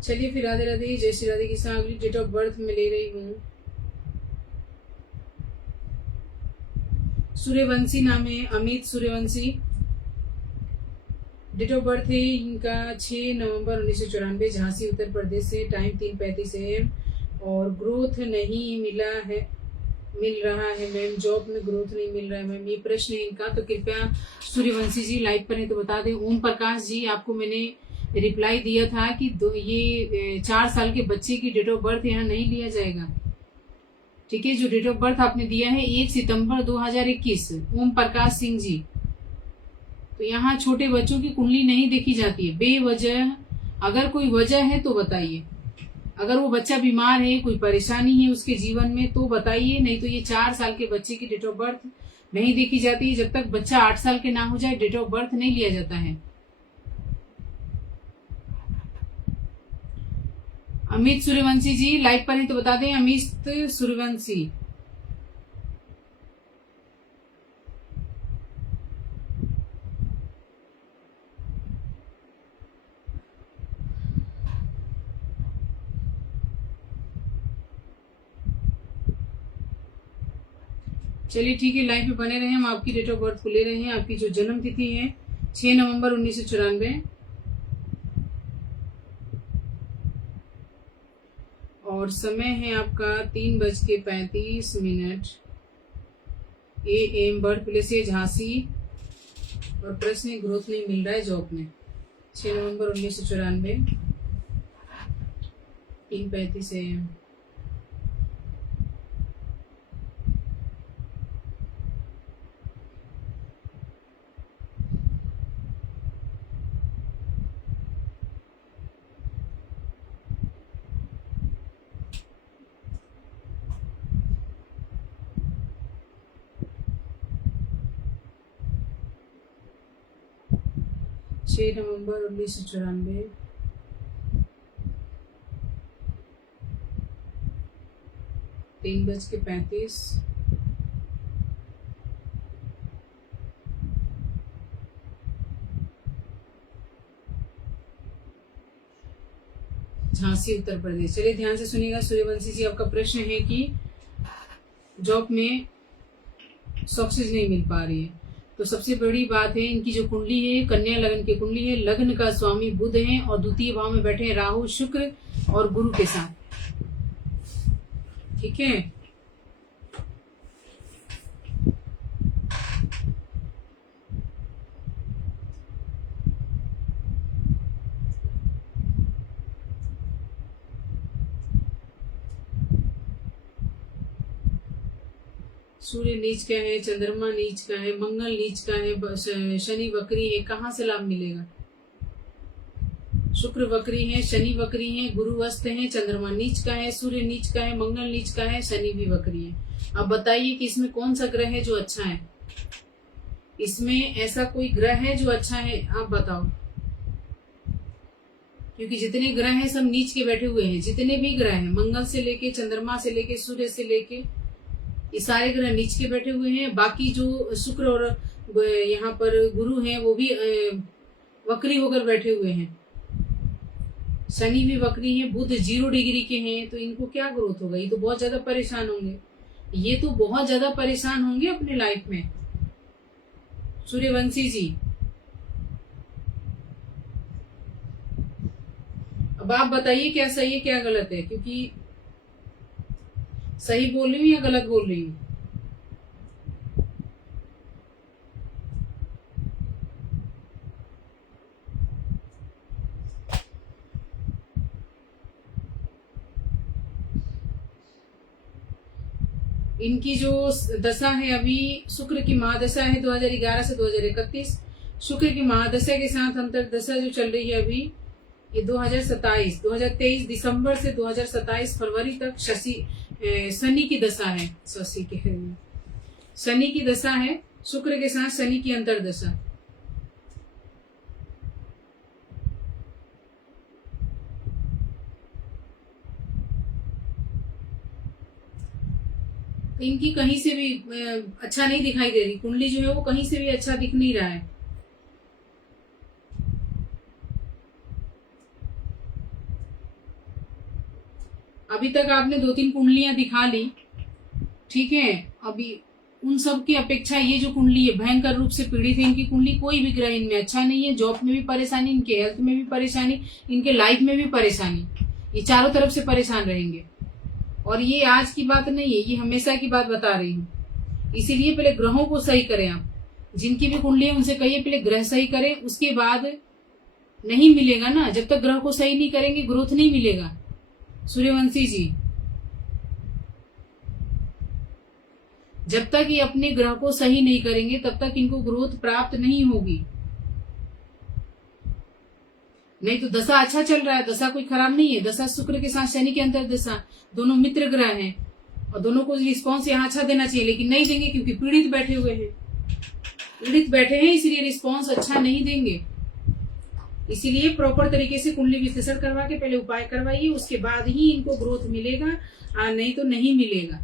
चलिए फिर राधे राधे, जय श्री राधे कृष्ण। अगली डेट ऑफ बर्थ में ले रही हूँ, सूर्यवंशी नाम है, Amit Suryavanshi. Date of birth है इनका 6 नवंबर 1994, झांसी उत्तर प्रदेश से। Time 3:35 AM। और ग्रोथ नहीं मिल रहा है मैम, जॉब में ग्रोथ नहीं मिल रहा है मैम, ये प्रश्न है इनका। तो कृपया सूर्यवंशी जी लाइव पर है तो बता दें। ओम प्रकाश जी, आपको मैंने रिप्लाई दिया था कि ये 4 साल के बच्चे की डेट ऑफ बर्थ यहाँ नहीं लिया जाएगा, ठीक है। जो डेट ऑफ बर्थ आपने दिया है 1 सितंबर 2021, ओम प्रकाश सिंह जी। तो यहाँ छोटे बच्चों की कुंडली नहीं देखी जाती है बेवजह। अगर कोई वजह है तो बताइए, अगर वो बच्चा बीमार है, कोई परेशानी है उसके जीवन में तो बताइए, नहीं तो ये 4 साल के बच्चे की डेट ऑफ बर्थ नहीं देखी जाती है। जब तक बच्चा 8 साल के ना हो जाए डेट ऑफ बर्थ नहीं लिया जाता है। अमित सूर्यवंशी जी लाइव पर है तो बता दें। अमित सूर्यवंशी, चलिए ठीक है, लाइव पे बने रहे। हम आपकी डेट ऑफ बर्थ को ले रहे हैं। आपकी जो जन्म तिथि है 6 नवंबर 1994, और समय है आपका 3:35 AM। बर्थ प्लेस है झांसी, और प्रश्न है ग्रोथ नहीं मिल रहा है जॉब में। 6 नवंबर 1994, 3:35 AM। नवंबर 1994, 3:35। झांसी उत्तर प्रदेश। चलिए ध्यान से सुनिएगा सूर्यवंशी जी, आपका प्रश्न है कि जॉब में सक्सेस नहीं मिल पा रही है। तो सबसे बड़ी बात है, इनकी जो कुंडली है कन्या लगन की कुंडली है, लग्न का स्वामी बुध है और द्वितीय भाव में बैठे हैं राहु, शुक्र और गुरु के साथ, ठीक है। सूर्य नीच का है, चंद्रमा नीच का है, मंगल नीच का है, शनि वक्री है, कहाँ से लाभ मिलेगा। शुक्र वक्री है, शनि वक्री है, गुरु अस्त है, चंद्रमा नीच का है, सूर्य नीच का है, मंगल नीच का है, शनि भी वक्री है। अब बताइए कि इसमें कौन सा ग्रह है जो अच्छा है। इसमें ऐसा कोई ग्रह है जो अच्छा है, आप बताओ। क्योंकि जितने ग्रह हैं सब नीच के बैठे हुए हैं, जितने भी ग्रह हैं, मंगल से लेके, चंद्रमा से लेके, सूर्य से लेके, ये सारे ग्रह नीच के बैठे हुए हैं। बाकी जो शुक्र और यहाँ पर गुरु हैं वो भी वक्री होकर बैठे हुए हैं, शनि भी वक्री है, बुध 0 डिग्री के हैं, तो इनको क्या ग्रोथ होगा? ये तो बहुत ज्यादा परेशान होंगे, ये तो बहुत ज्यादा परेशान होंगे अपने लाइफ में। सूर्यवंशी जी, अब आप बताइए क्या सही है क्या गलत है, क्योंकि सही बोल रही हूँ या गलत बोल रही हूँ? इनकी जो दशा है अभी, शुक्र की महादशा है 2011 से 2031। शुक्र की महादशा के साथ अंतरदशा जो चल रही है अभी, ये 2023 दिसंबर से 2027 फरवरी तक शनि की दशा है। शनि की दशा है, शुक्र के साथ शनि की अंतरदशा। इनकी कहीं से भी अच्छा नहीं दिखाई दे रही, कुंडली जो है वो कहीं से भी अच्छा दिख नहीं रहा है। अभी तक आपने 2-3 कुंडलियां दिखा ली, ठीक है। अभी उन सब की अपेक्षा ये जो कुंडली है भयंकर रूप से पीड़ित है इनकी कुंडली। कोई भी ग्रह इनमें अच्छा नहीं है, जॉब में भी परेशानी, इनके हेल्थ में भी परेशानी, इनके लाइफ में भी परेशानी, ये चारों तरफ से परेशान रहेंगे। और ये आज की बात नहीं है, ये हमेशा की बात बता रही हूँ। इसीलिए पहले ग्रहों को सही करें आप, जिनकी भी कुंडली है उनसे कहिए पहले ग्रह सही करें, उसके बाद नहीं मिलेगा ना। जब तक ग्रह को सही नहीं करेंगे ग्रोथ नहीं मिलेगा। सूर्यवंशी जी, जब तक ये अपने ग्रह को सही नहीं करेंगे तब तक इनको ग्रोथ प्राप्त नहीं होगी। नहीं तो दशा अच्छा चल रहा है, दशा कोई खराब नहीं है। दशा शुक्र के साथ शनि के अंतर दशा, दोनों मित्र ग्रह हैं और दोनों को रिस्पॉन्स यहाँ अच्छा देना चाहिए, लेकिन नहीं देंगे क्योंकि पीड़ित बैठे हुए हैं। पीड़ित बैठे हैं इसलिए रिस्पॉन्स अच्छा नहीं देंगे। इसीलिए प्रॉपर तरीके से कुंडली विश्लेषण करवा के पहले उपाय करवाइए, उसके बाद ही इनको ग्रोथ मिलेगा, नहीं तो नहीं मिलेगा।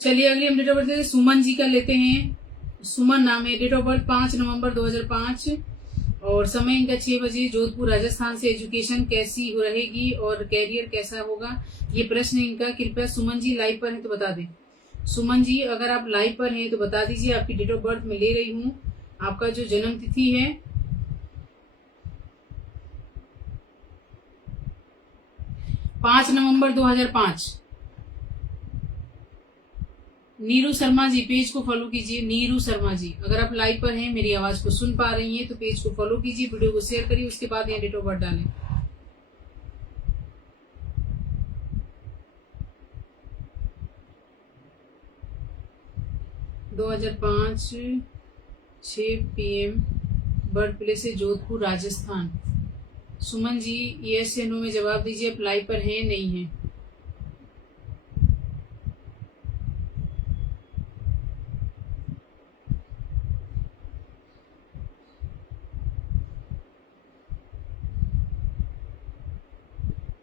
चलिए अगली हम date of birth Suman ji का लेते हैं। सुमन नाम है, डेट ऑफ बर्थ 5 नवंबर 2005 और समय इनका 6 बजे, जोधपुर राजस्थान से। एजुकेशन कैसी रहेगी और कैरियर कैसा होगा, ये प्रश्न इनका। कृपया सुमन जी लाइव पर हैं तो बता दें। सुमन जी अगर आप लाइव पर हैं तो बता दीजिए। आपकी डेट ऑफ बर्थ में ले रही हूँ, आपका जो जन्म तिथि है 5 नवंबर 2005। नीरू शर्मा जी पेज को फॉलो कीजिए। नीरू शर्मा जी अगर आप लाइव पर हैं, मेरी आवाज को सुन पा रही हैं तो पेज को फॉलो कीजिए, वीडियो को शेयर करिए, उसके बाद यहाँ डेट ऑफ बर्थ डालें। दो 2005 6 PM, बर्थ प्लेस है जोधपुर राजस्थान। सुमन जी यस या नो में जवाब दीजिए, आप लाइव पर हैं नहीं है।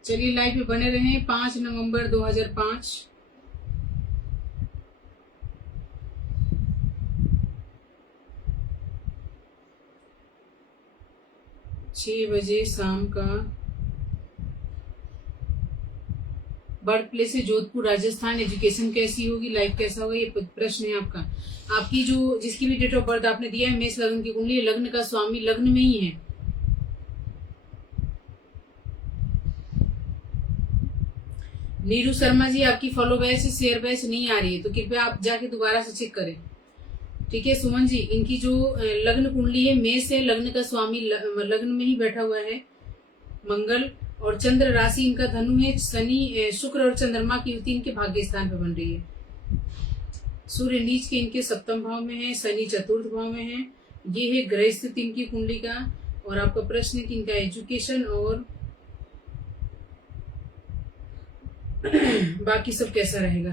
चलिए लाइव पे बने रहे। 5 नवंबर 2005 6 बजे शाम का, बर्थ प्लेस है जोधपुर राजस्थान। एजुकेशन कैसी होगी, लाइफ कैसा होगा, ये प्रश्न है आपका। आपकी जो जिसकी भी डेट ऑफ बर्थ आपने दिया है, मेष लग्न की कुंडली, लग्न का स्वामी लग्न में ही है। नीरू शर्मा जी आपकी फॉलो बैच शेयर बैच नहीं आ रही है तो कृपया आप जाके दोबारा से चेक करें, ठीक है। सुमन जी इनकी जो लग्न कुंडली है मेष है, लग्न का स्वामी लग्न में ही बैठा हुआ है मंगल, और चंद्र राशि इनका धनु है। शनि शुक्र और चंद्रमा की युति इनके भाग्य स्थान पर बन रही है। सूर्य नीच के इनके 7वें भाव में है, शनि 4th भाव में है। ये है ग्रह स्थिति इनकी कुंडली का। और आपका प्रश्न है कि इनका एजुकेशन और बाकी सब कैसा रहेगा।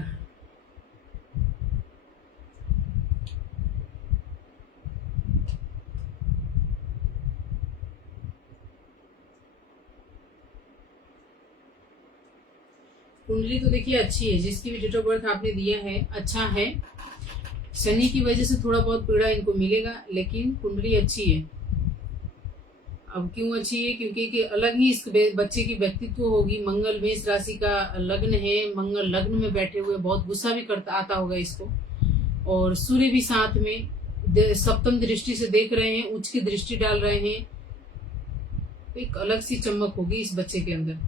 कुंडली तो देखिए अच्छी है, जिसकी भी डेट ऑफ बर्थ आपने दिया है अच्छा है। शनि की वजह से थोड़ा बहुत पीड़ा इनको मिलेगा, लेकिन कुंडली अच्छी है। अब क्यों अच्छी है? क्योंकि कि अलग ही इस बच्चे की व्यक्तित्व होगी। मंगल मेष राशि का लग्न है, मंगल लग्न में बैठे हुए बहुत गुस्सा भी करता आता होगा इसको, और सूर्य भी साथ में सप्तम दृष्टि से देख रहे हैं, उच्च की दृष्टि डाल रहे हैं। एक अलग सी चमक होगी इस बच्चे के अंदर।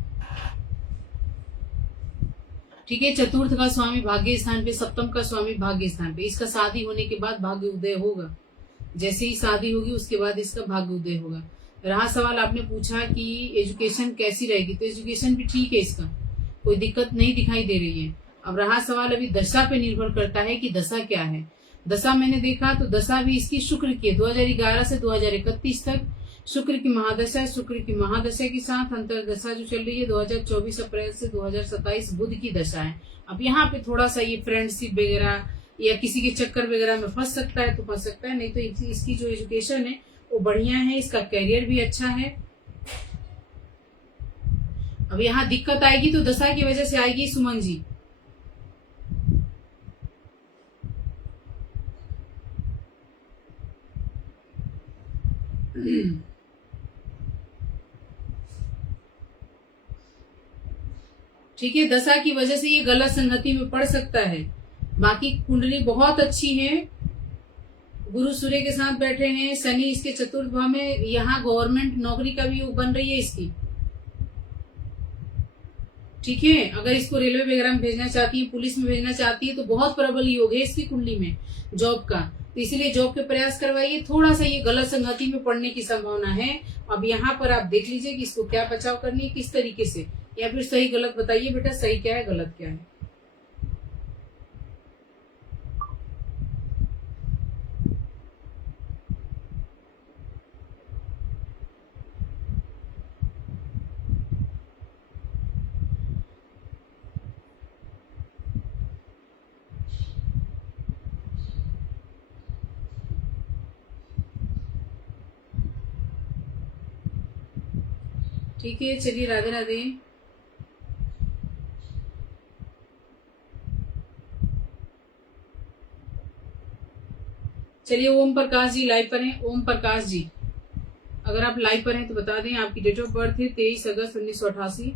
ठीक है, चतुर्थ का स्वामी भाग्य स्थान पे, सप्तम का स्वामी भाग्य स्थान पे। इसका शादी होने के बाद भाग्य उदय होगा। जैसे ही शादी होगी उसके बाद इसका भाग्य उदय होगा। रहा सवाल आपने पूछा कि एजुकेशन कैसी रहेगी, तो एजुकेशन भी ठीक है, इसका कोई दिक्कत नहीं दिखाई दे रही है। अब रहा सवाल अभी दशा पे निर्भर करता है कि दशा क्या है। दशा मैंने देखा तो दशा भी इसकी शुक्र की है। 2011 से 2031 तक शुक्र की महादशा। शुक्र की महादशा के साथ अंतरदशा जो चल रही है 2024 अप्रैल से 2027 बुध की दशा है। अब यहाँ पे थोड़ा सा ये फ्रेंडशिप वगैरह या किसी के चक्कर वगैरह में फंस सकता है तो फंस सकता है, नहीं तो इसकी जो एजुकेशन है वो बढ़िया है, इसका कैरियर भी अच्छा है। अब यहाँ दिक्कत आएगी तो दशा की वजह से आएगी सुमन जी। ठीक है, दशा की वजह से ये गलत संगति में पड़ सकता है। बाकी कुंडली बहुत अच्छी है, गुरु सूर्य के साथ बैठे हैं, शनि इसके चतुर्थ भाव में, यहाँ गवर्नमेंट नौकरी का भी योग बन रही है इसकी। ठीक है, अगर इसको रेलवे वगैरह में भेजना चाहती है, पुलिस में भेजना चाहती है तो बहुत प्रबल योग है इसकी कुंडली में जॉब का, तो इसीलिए जॉब के प्रयास करवाइए। थोड़ा सा ये गलत संगति में पड़ने की संभावना है। अब यहाँ पर आप देख लीजिए कि इसको क्या बचाव करनी है, किस तरीके से, या फिर सही गलत बताइए बेटा, सही क्या है गलत क्या है। ठीक है, चलिए राधे राधे। चलिए ओम प्रकाश जी लाइव पर हैं। ओम प्रकाश जी अगर आप लाइव पर हैं तो बता दें, आपकी डेट ऑफ बर्थ है 23 अगस्त 1988।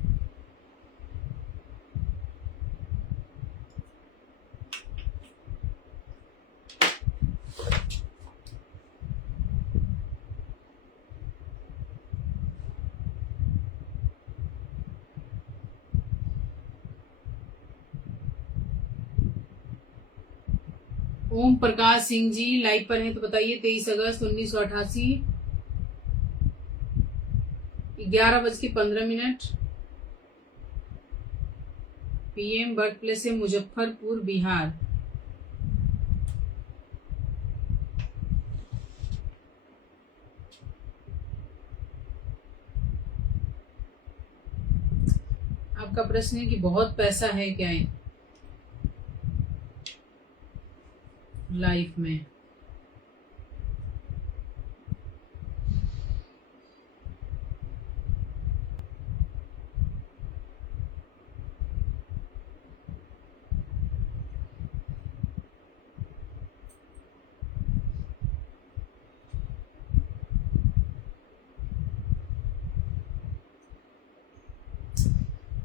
ओम प्रकाश सिंह जी लाइव पर हैं तो बताइए, 23 अगस्त 1988, 11:15 PM, बर्थ प्लेस है मुजफ्फरपुर बिहार। आपका प्रश्न है कि बहुत पैसा है क्या है लाइफ में।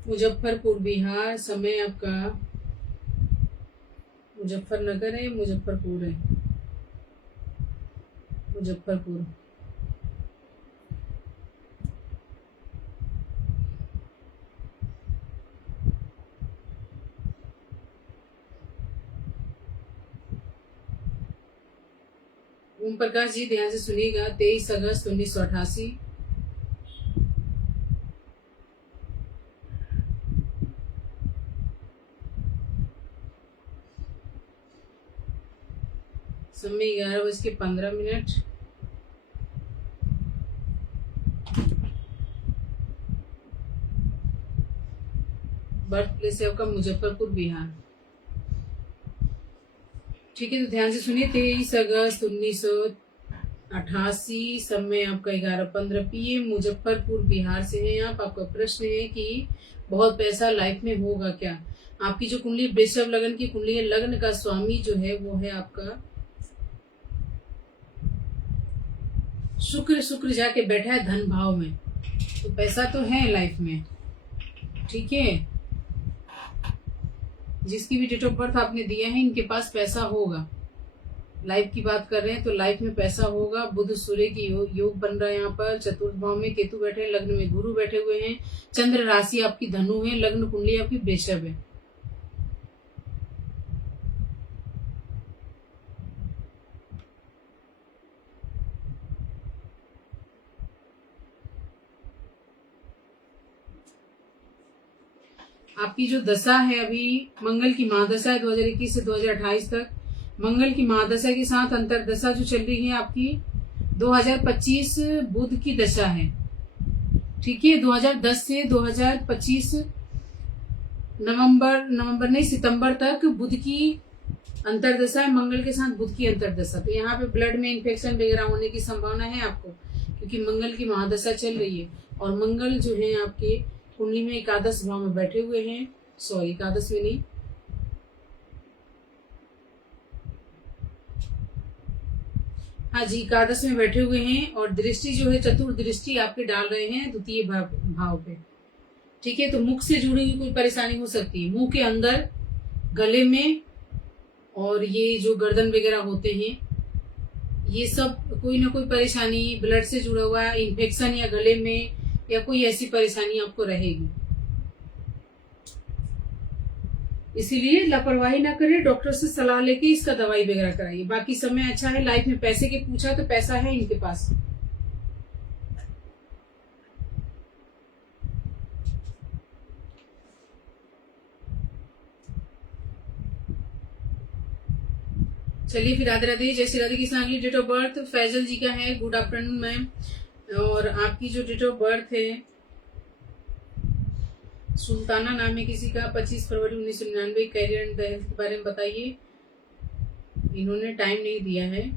मुजफ्फरपुर बिहार, समय आपका मुजफ्फरनगर है, मुजफ्फरपुर है, मुजफ्फरपुर। ओम प्रकाश जी ध्यान से सुनिएगा, 23 अगस्त 1988, समय 11:15, बर्थ प्लेस है आपका मुजफ्फरपुर बिहार। ठीक है, तो ध्यान से सुनिए, 23 अगस्त 1988, समय आपका 11:15 PM, मुजफ्फरपुर बिहार से है आप। आपका प्रश्न है कि बहुत पैसा लाइफ में होगा क्या। आपकी जो कुंडली वृषभ लगन की कुंडली है, लग्न का स्वामी जो है वो है आपका शुक्र। शुक्र जाके बैठा है धन भाव में, तो पैसा तो है लाइफ में। ठीक है, जिसकी भी डेट ऑफ बर्थ आपने दिया है इनके पास पैसा होगा। लाइफ की बात कर रहे हैं तो लाइफ में पैसा होगा। बुध सूर्य की योग बन रहा है यहाँ पर। चतुर्थ भाव में केतु बैठे हैं, लग्न में गुरु बैठे हुए हैं, चंद्र राशि आपकी धनु है, लग्न कुंडली आपकी वृषभ है। आपकी जो दशा है अभी मंगल की महादशा है 2021 से 2028 तक। मंगल की महादशा के साथ अंतरदशा जो चल रही है आपकी 2025 बुध की दशा है। ठीक है, 2010 से 2025 नवंबर नहीं सितंबर तक बुध की अंतरदशा है, मंगल के साथ बुध की अंतरदशा। तो यहाँ पे ब्लड में इन्फेक्शन वगैरह होने की संभावना है आपको, क्योंकि मंगल की महादशा चल रही है। और मंगल जो है आपके कुंडली में एकादश भाव में बैठे हुए हैं, सॉरी एकादश में नहीं, हाँ जी एकादश में बैठे हुए हैं। और दृष्टि जो है चतुर्दृष्टि आपके डाल रहे हैं द्वितीय भाव पे। ठीक है, तो मुख से जुड़ी हुई कोई परेशानी हो सकती है, मुंह के अंदर, गले में, और ये जो गर्दन वगैरह होते हैं, ये सब कोई ना कोई परेशानी ब्लड से जुड़ा हुआ इन्फेक्शन या गले में या कोई ऐसी परेशानी आपको रहेगी। इसीलिए लापरवाही ना करें, डॉक्टर से सलाह लेके इसका दवाई वगैरह कराइए। बाकी समय अच्छा है लाइफ में। पैसे के पूछा तो पैसा है इनके पास। चलिए फिर राधे राधे, जय श्री राधे कृष्ण। अगली डेट ऑफ बर्थ फैजल जी का है। Good afternoon ma'am. और आपकी जो डेट ऑफ बर्थ है सुल्ताना नाम है किसी का, 25 फरवरी 1999। कैरियर एंड हेल्थ के बारे में बताइए। इन्होंने टाइम नहीं दिया है।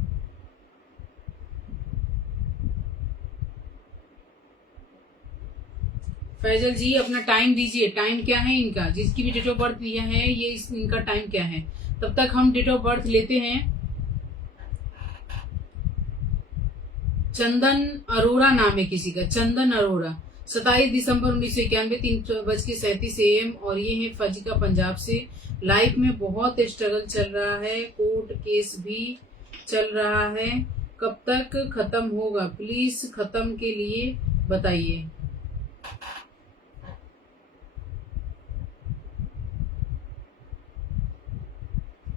फैजल जी अपना टाइम दीजिए। टाइम क्या है इनका, जिसकी भी डेट ऑफ बर्थ दिया है ये इनका टाइम क्या है। तब तक हम डेट ऑफ बर्थ लेते हैं। चंदन अरोड़ा नाम है किसी का, चंदन अरोड़ा, 27 दिसंबर 1991, 3:37 AM। और ये है फजीका पंजाब से। लाइफ में बहुत स्ट्रगल चल रहा है, कोर्ट केस भी चल रहा है। कब तक खत्म होगा, प्लीज खत्म के लिए बताइए।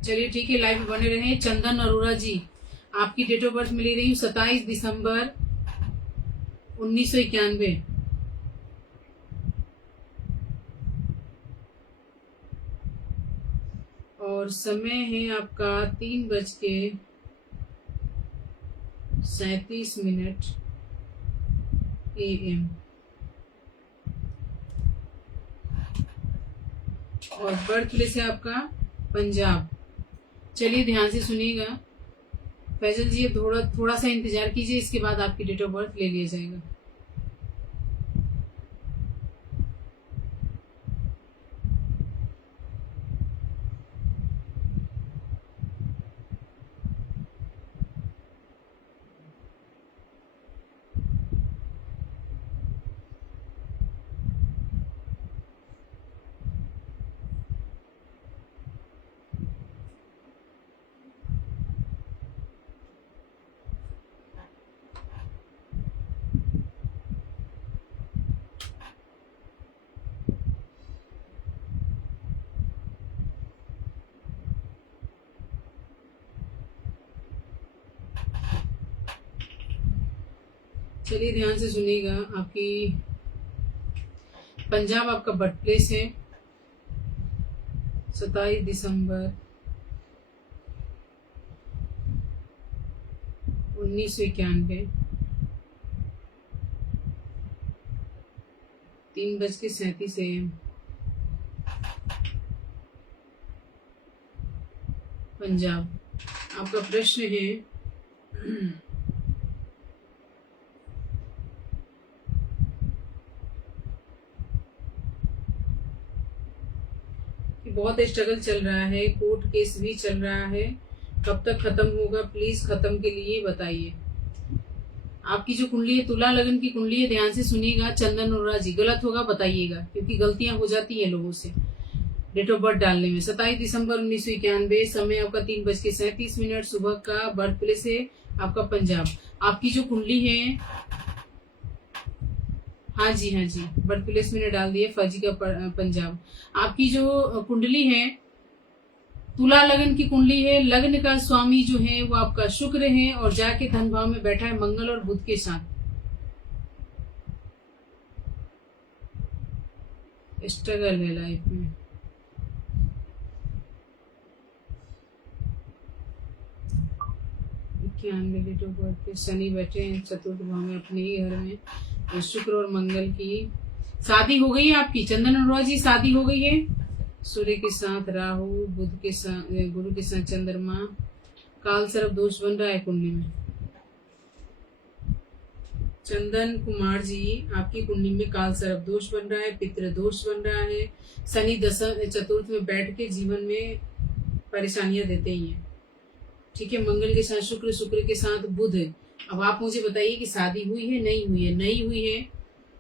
चलिए ठीक है, लाइव में बने रहे। चंदन अरोड़ा जी, आपकी डेट ऑफ बर्थ मिली रही 27 दिसंबर 1991। और समय है आपका 3:37 AM। और बर्थ प्लेस है आपका पंजाब। चलिए ध्यान से सुनिएगा। फैजल जी थोड़ा सा इंतजार कीजिए, इसके बाद आपकी डेट ऑफ बर्थ ले लिया जाएगा। चलिए ध्यान से सुनिएगा। आपकी पंजाब आपका बर्थ प्लेस है। 27 दिसंबर 1991, 3:37 AM। पंजाब। आपका प्रश्न है कि बहुत स्ट्रगल चल रहा है, कोर्ट केस भी चल रहा है, कब तक खत्म होगा, प्लीज खत्म के लिए बताइए। आपकी जो कुंडली है, तुला लगन की कुंडली है, ध्यान से सुनिएगा चंदन अरोड़ा जी, गलत होगा बताइएगा, क्योंकि गलतियां हो जाती है लोगों से डेट ऑफ बर्थ डालने में। 27 दिसंबर 1991, समय आपका 3:37 सुबह का, बर्थ प्लेस है आपका पंजाब। आपकी जो कुंडली है, हाँ जी हाँ जी, बर्थ प्लेस मैंने डाल दिया, फर्जी का पंजाब। आपकी जो कुंडली है, तुला लगन की कुंडली है, लग्न का स्वामी जो है वो आपका शुक्र है और जाके धन भाव में बैठा है मंगल और बुध के साथ। स्ट्रगल है लाइफ में। डेट ऑफ बर्थ पे शनि बैठे हैं चतुर्थ भाव में अपने ही घर में, और शुक्र और मंगल की शादी हो गई है आपकी। चंदन अरोड़ा जी, शादी हो गई है। सूर्य के साथ राहु, बुध के साथ, गुरु के साथ चंद्रमा, काल सर्प दोष बन रहा है कुंडली में। चंदन कुमार जी, आपकी कुंडली में काल सर्प दोष बन रहा है, पितृ दोष बन रहा है, शनि चतुर्थ में बैठ के जीवन में परेशानियां देते ही हैं। ठीक है, मंगल के साथ शुक्र, शुक्र के साथ बुध है। अब आप मुझे बताइए कि शादी हुई है, नहीं हुई है? नहीं हुई है,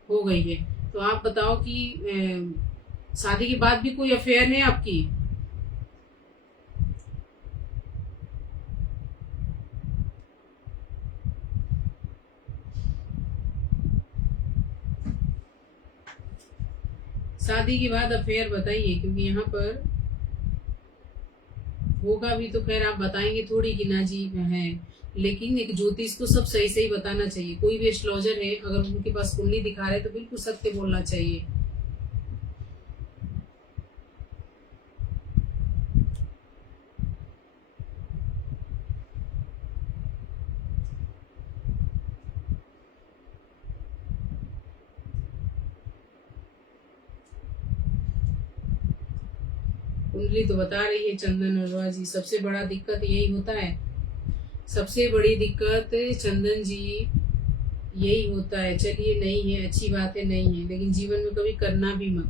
हो गई है। तो आप बताओ कि शादी के बाद भी कोई अफेयर है आपकी? शादी के बाद अफेयर बताइए, क्योंकि यहाँ पर होगा भी तो खैर आप बताएंगे थोड़ी कि ना जी है, लेकिन एक ज्योतिष को सब सही सही बताना चाहिए। कोई भी एस्ट्रोलॉजर है, अगर उनके पास कुंडली दिखा रहे तो बिल्कुल सत्य बोलना चाहिए। कुंडली तो बता रही है चंदन अरोड़ा जी, सबसे बड़ा दिक्कत यही होता है, सबसे बड़ी दिक्कत चंदन जी यही होता है। चलिए नहीं है, अच्छी बात है, नहीं है, लेकिन जीवन में कभी करना भी मत,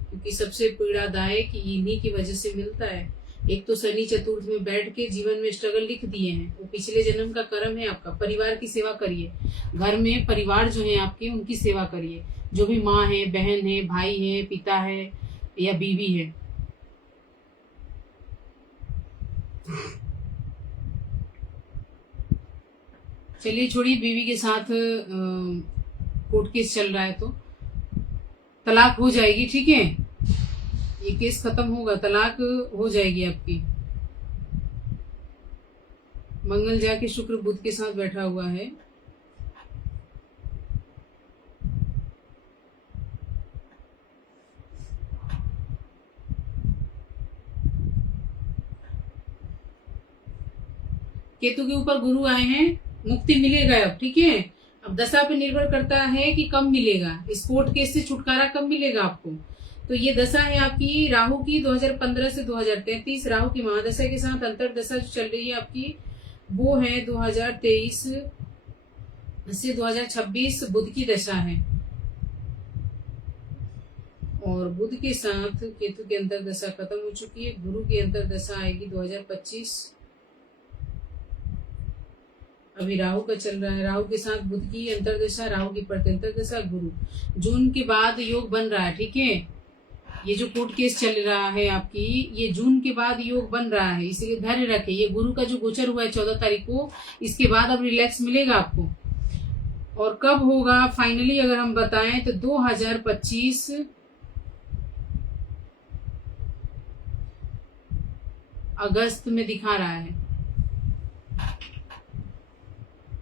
क्योंकि सबसे पीड़ादायक इन्हीं की वजह से मिलता है। एक तो शनि चतुर्थ में बैठ के जीवन में स्ट्रगल लिख दिए हैं, वो पिछले जन्म का कर्म है आपका। परिवार की सेवा करिए, घर में परिवार जो है आपके, उनकी सेवा करिए, जो भी माँ है, बहन है, भाई है, पिता है या बीवी है। चलिए छोड़िए, बीवी के साथ कोर्ट केस चल रहा है तो तलाक हो जाएगी, ठीक है, ये केस खत्म होगा, तलाक हो जाएगी आपकी। मंगल जाके शुक्र बुध के साथ बैठा हुआ है। केतु के ऊपर गुरु आए हैं, मुक्ति मिलेगा अब, ठीक है। अब दशा पे निर्भर करता है कि कब मिलेगा, इस कोर्ट केस से छुटकारा कब मिलेगा आपको। तो ये दशा है आपकी राहु की 2015 से 2033, राहु की महादशा के साथ अंतर दशा जो चल रही है आपकी, वो है 2023 से 2026, बुध की दशा है। और बुध के साथ केतु की अंतर दशा खत्म हो चुकी है, गुरु की अंतर दशा आएगी 2025। अभी राहु का चल रहा है, राहु के साथ बुध की अंतरदशा, राहु की प्रत्यंतर दशा, गुरु। जून के बाद योग बन रहा है, ठीक है। ये जो कोर्ट केस चल रहा है आपकी, ये जून के बाद योग बन रहा है, इसलिए धैर्य रखे। ये गुरु का जो गोचर हुआ है 14 तारीख को, इसके बाद अब रिलैक्स मिलेगा आपको। और कब होगा फाइनली अगर हम बताएं तो 2025 अगस्त में दिखा रहा है,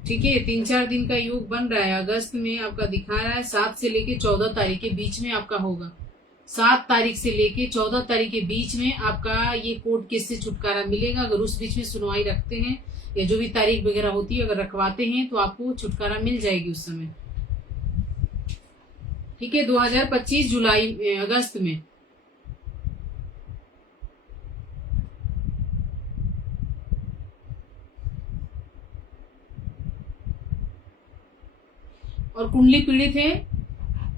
ठीक है। 3-4 दिन का योग बन रहा है, अगस्त में आपका दिखा रहा है। 7 से लेके 14 तारीख के बीच में आपका होगा। 7 तारीख से लेके 14 तारीख के बीच में आपका ये कोर्ट केस से छुटकारा मिलेगा। अगर उस बीच में सुनवाई रखते हैं या जो भी तारीख वगैरह होती है अगर रखवाते हैं तो आपको छुटकारा मिल जाएगी उस समय, ठीक है। 2025 जुलाई अगस्त में। और कुंडली पीड़ित है,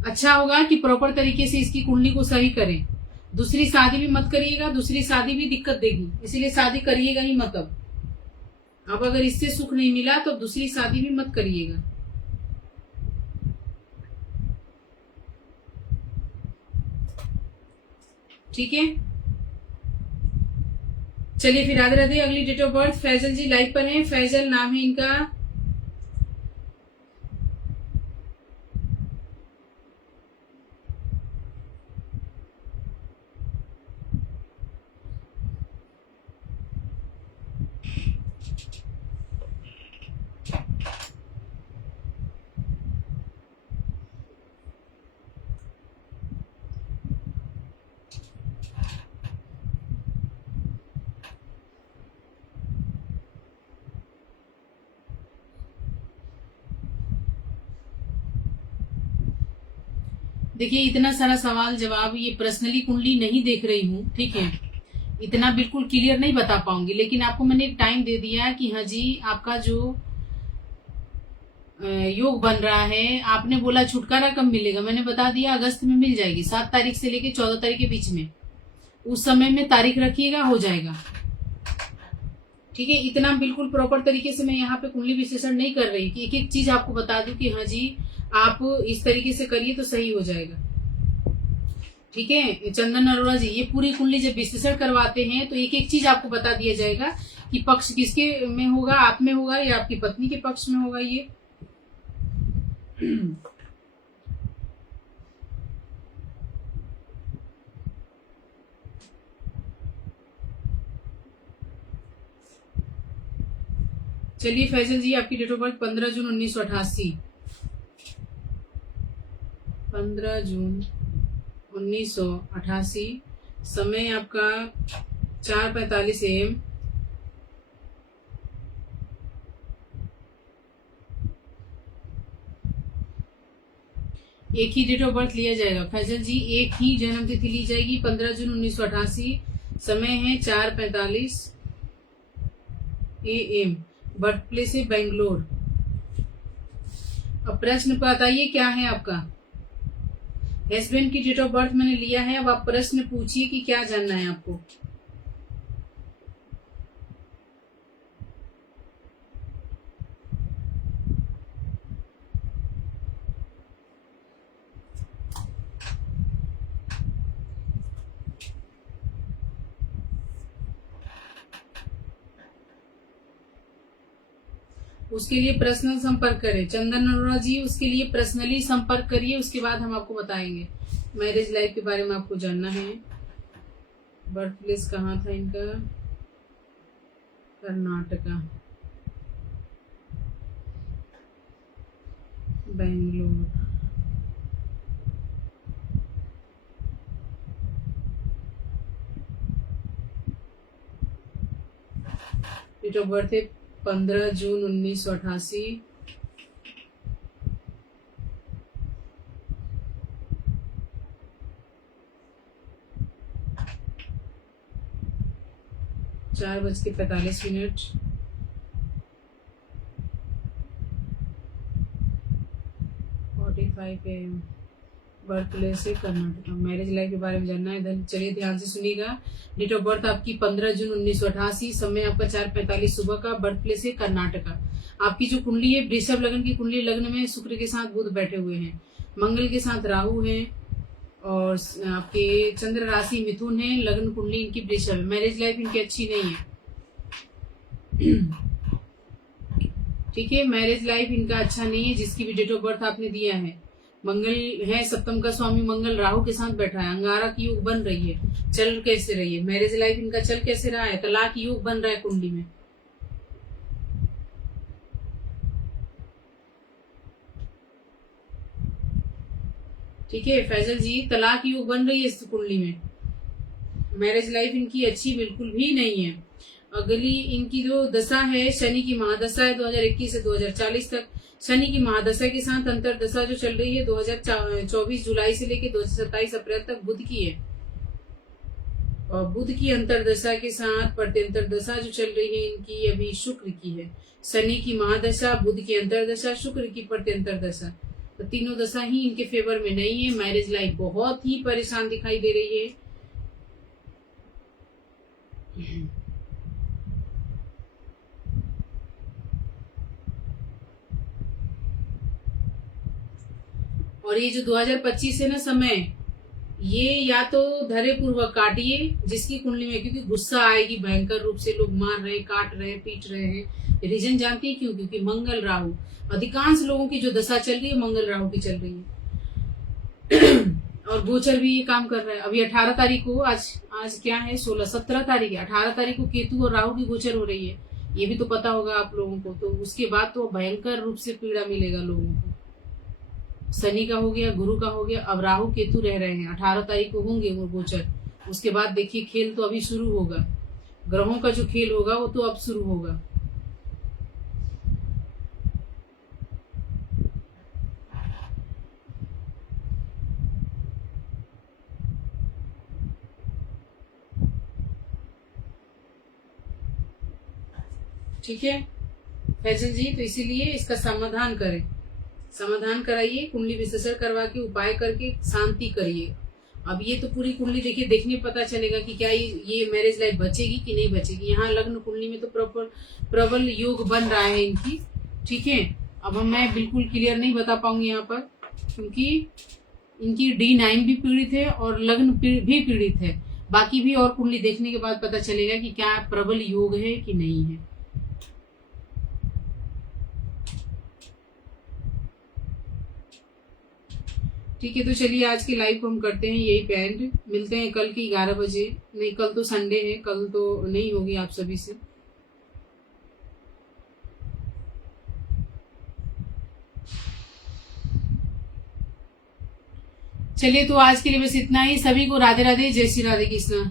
अच्छा होगा कि प्रॉपर तरीके से इसकी कुंडली को सही करें। दूसरी शादी भी मत करिएगा, दूसरी शादी भी दिक्कत देगी, इसीलिए शादी करिएगा ही मत। अब अगर इससे सुख नहीं मिला तो दूसरी शादी भी मत करिएगा। ठीक है, चलिए फिर राधे राधे। अगली date of birth Faizal ji live पर हैं। फैजल नाम है इनका। देखिए इतना सारा सवाल जवाब, ये पर्सनली कुंडली नहीं देख रही हूँ, ठीक है, इतना बिल्कुल क्लियर नहीं बता पाऊंगी, लेकिन आपको मैंने एक टाइम दे दिया कि हाँ जी आपका जो योग बन रहा है, आपने बोला छुटकारा कब मिलेगा, मैंने बता दिया अगस्त में मिल जाएगी, 7 तारीख से लेके 14 तारीख के बीच में, उस समय में तारीख रखिएगा, हो जाएगा। ठीक है, इतना बिल्कुल प्रॉपर तरीके से मैं यहाँ पे कुंडली विश्लेषण नहीं कर रही कि एक एक चीज आपको बता दूं कि हाँ जी आप इस तरीके से करिए तो सही हो जाएगा। ठीक है चंदन अरोड़ा जी, ये पूरी कुंडली जब विश्लेषण करवाते हैं तो एक एक चीज आपको बता दिया जाएगा कि पक्ष किसके में होगा, आप में होगा या आपकी पत्नी के पक्ष में होगा। ये चलिए फैजल जी, आपकी डेट ऑफ बर्थ 15 जून 1988। 15 जून 1988, समय आपका 4:45 AM। एक ही डेट ऑफ बर्थ लिया जाएगा फैजल जी, एक ही जन्म तिथि ली जाएगी, 15 जून 1988, समय है 4:45 AM, बर्थ प्लेस है बेंगलोर। अब प्रश्न बताइए क्या है आपका। हस्बैंड की डेट ऑफ बर्थ मैंने लिया है, अब आप प्रश्न पूछिए कि क्या जानना है आपको। उसके लिए पर्सनल संपर्क करें चंदन अरोड़ा जी, उसके लिए पर्सनली संपर्क करिए, उसके बाद हम आपको बताएंगे। मैरिज लाइफ के बारे में आपको जानना है। बर्थ प्लेस कहाँ था इनका, Karnataka, Bangalore. Date of birth है 15 जून 1988। चार बज के 45 45 AM, बर्थ प्लेस है कर्नाटका। मैरिज लाइफ के बारे में जानना है, चलिए ध्यान से सुनिएगा। डेट ऑफ बर्थ आपकी 15 जून 1988, समय आपका 4:45 सुबह का, बर्थ प्लेस है कर्नाटका। आपकी जो कुंडली है वृषभ लग्न की कुंडली, लग्न में शुक्र के साथ बुध बैठे हुए हैं, मंगल के साथ राहु है, और आपके चंद्र राशि मिथुन है, लग्न कुंडली इनकी वृषभ है। मैरिज लाइफ इनकी अच्छी नहीं है। ठीक है, मैरिज लाइफ इनका अच्छा नहीं है, जिसकी भी डेट ऑफ बर्थ आपने दिया है। मंगल है सप्तम का स्वामी, मंगल राहु के साथ बैठा है, अंगारक योग बन रही है, चल कैसे रही है मैरिज लाइफ इनका, चल कैसे रहा है, तलाक योग बन रहा है कुंडली में। ठीक है फैजल जी, तलाक योग बन रही है इस कुंडली में, मैरिज लाइफ इनकी अच्छी बिल्कुल भी नहीं है। अगली इनकी जो दशा है शनि की महादशा है 2021 से 2040 तक। शनि की महादशा के साथ अंतर दशा जो चल रही है 2024 जुलाई से लेकर 2027 अप्रैल तक बुध की है, और बुध की अंतरदशा के साथ प्रत्यंतर दशा जो चल रही है इनकी अभी शुक्र की है। शनि की महादशा, बुध की अंतरदशा, शुक्र की प्रत्यंतर दशा, तो तीनों दशा ही इनके फेवर में नहीं है। मैरिज लाइफ बहुत ही परेशान दिखाई दे रही है। और ये जो 2025 है ना समय, ये या तो धैर्य पूर्वक काटिए जिसकी कुंडली में, क्योंकि गुस्सा आएगी भयंकर रूप से, लोग मार रहे हैं, काट रहे हैं, पीट रहे हैं। रीजन जानती है क्यों? क्योंकि मंगल राहु, अधिकांश लोगों की जो दशा चल रही है मंगल राहु की चल रही है। और गोचर भी ये काम कर रहा है। अभी 18 तारीख को, आज क्या है, 17 तारीख है, 18 तारीख को केतु और राहु की गोचर हो रही है। ये भी तो पता होगा आप लोगों को। तो उसके बाद तो भयंकर रूप से पीड़ा मिलेगा लोगों को। शनि का हो गया, गुरु का हो गया, अब राहु केतु रह रहे हैं, 18 तारीख को होंगे वो गोचर। उसके बाद देखिए खेल तो अभी शुरू होगा, ग्रहों का जो खेल होगा वो तो अब शुरू होगा। ठीक है फैजल जी, तो इसीलिए इसका समाधान करें, समाधान कराइए, कुंडली विश्लेषण करवा के उपाय करके शांति करिए। अब ये तो पूरी कुंडली देखिए, देखने पता चलेगा कि क्या ये मैरिज लाइफ बचेगी कि नहीं बचेगी। यहाँ लग्न कुंडली में तो प्रबल योग बन रहा है इनकी। ठीक है, अब मैं बिल्कुल क्लियर नहीं बता पाऊंगी यहाँ पर, क्योंकि इनकी D9 भी पीड़ित है और लग्न भी पीड़ित है। बाकी भी और कुंडली देखने के बाद पता चलेगा कि क्या प्रबल योग है कि नहीं है। ठीक है, तो चलिए आज की लाइव को हम करते हैं यही पे एंड। मिलते हैं कल की 11 बजे। नहीं, कल तो संडे है, कल तो नहीं होगी आप सभी से। चलिए, तो आज के लिए बस इतना ही। सभी को राधे राधे, जय श्री राधे कृष्ण।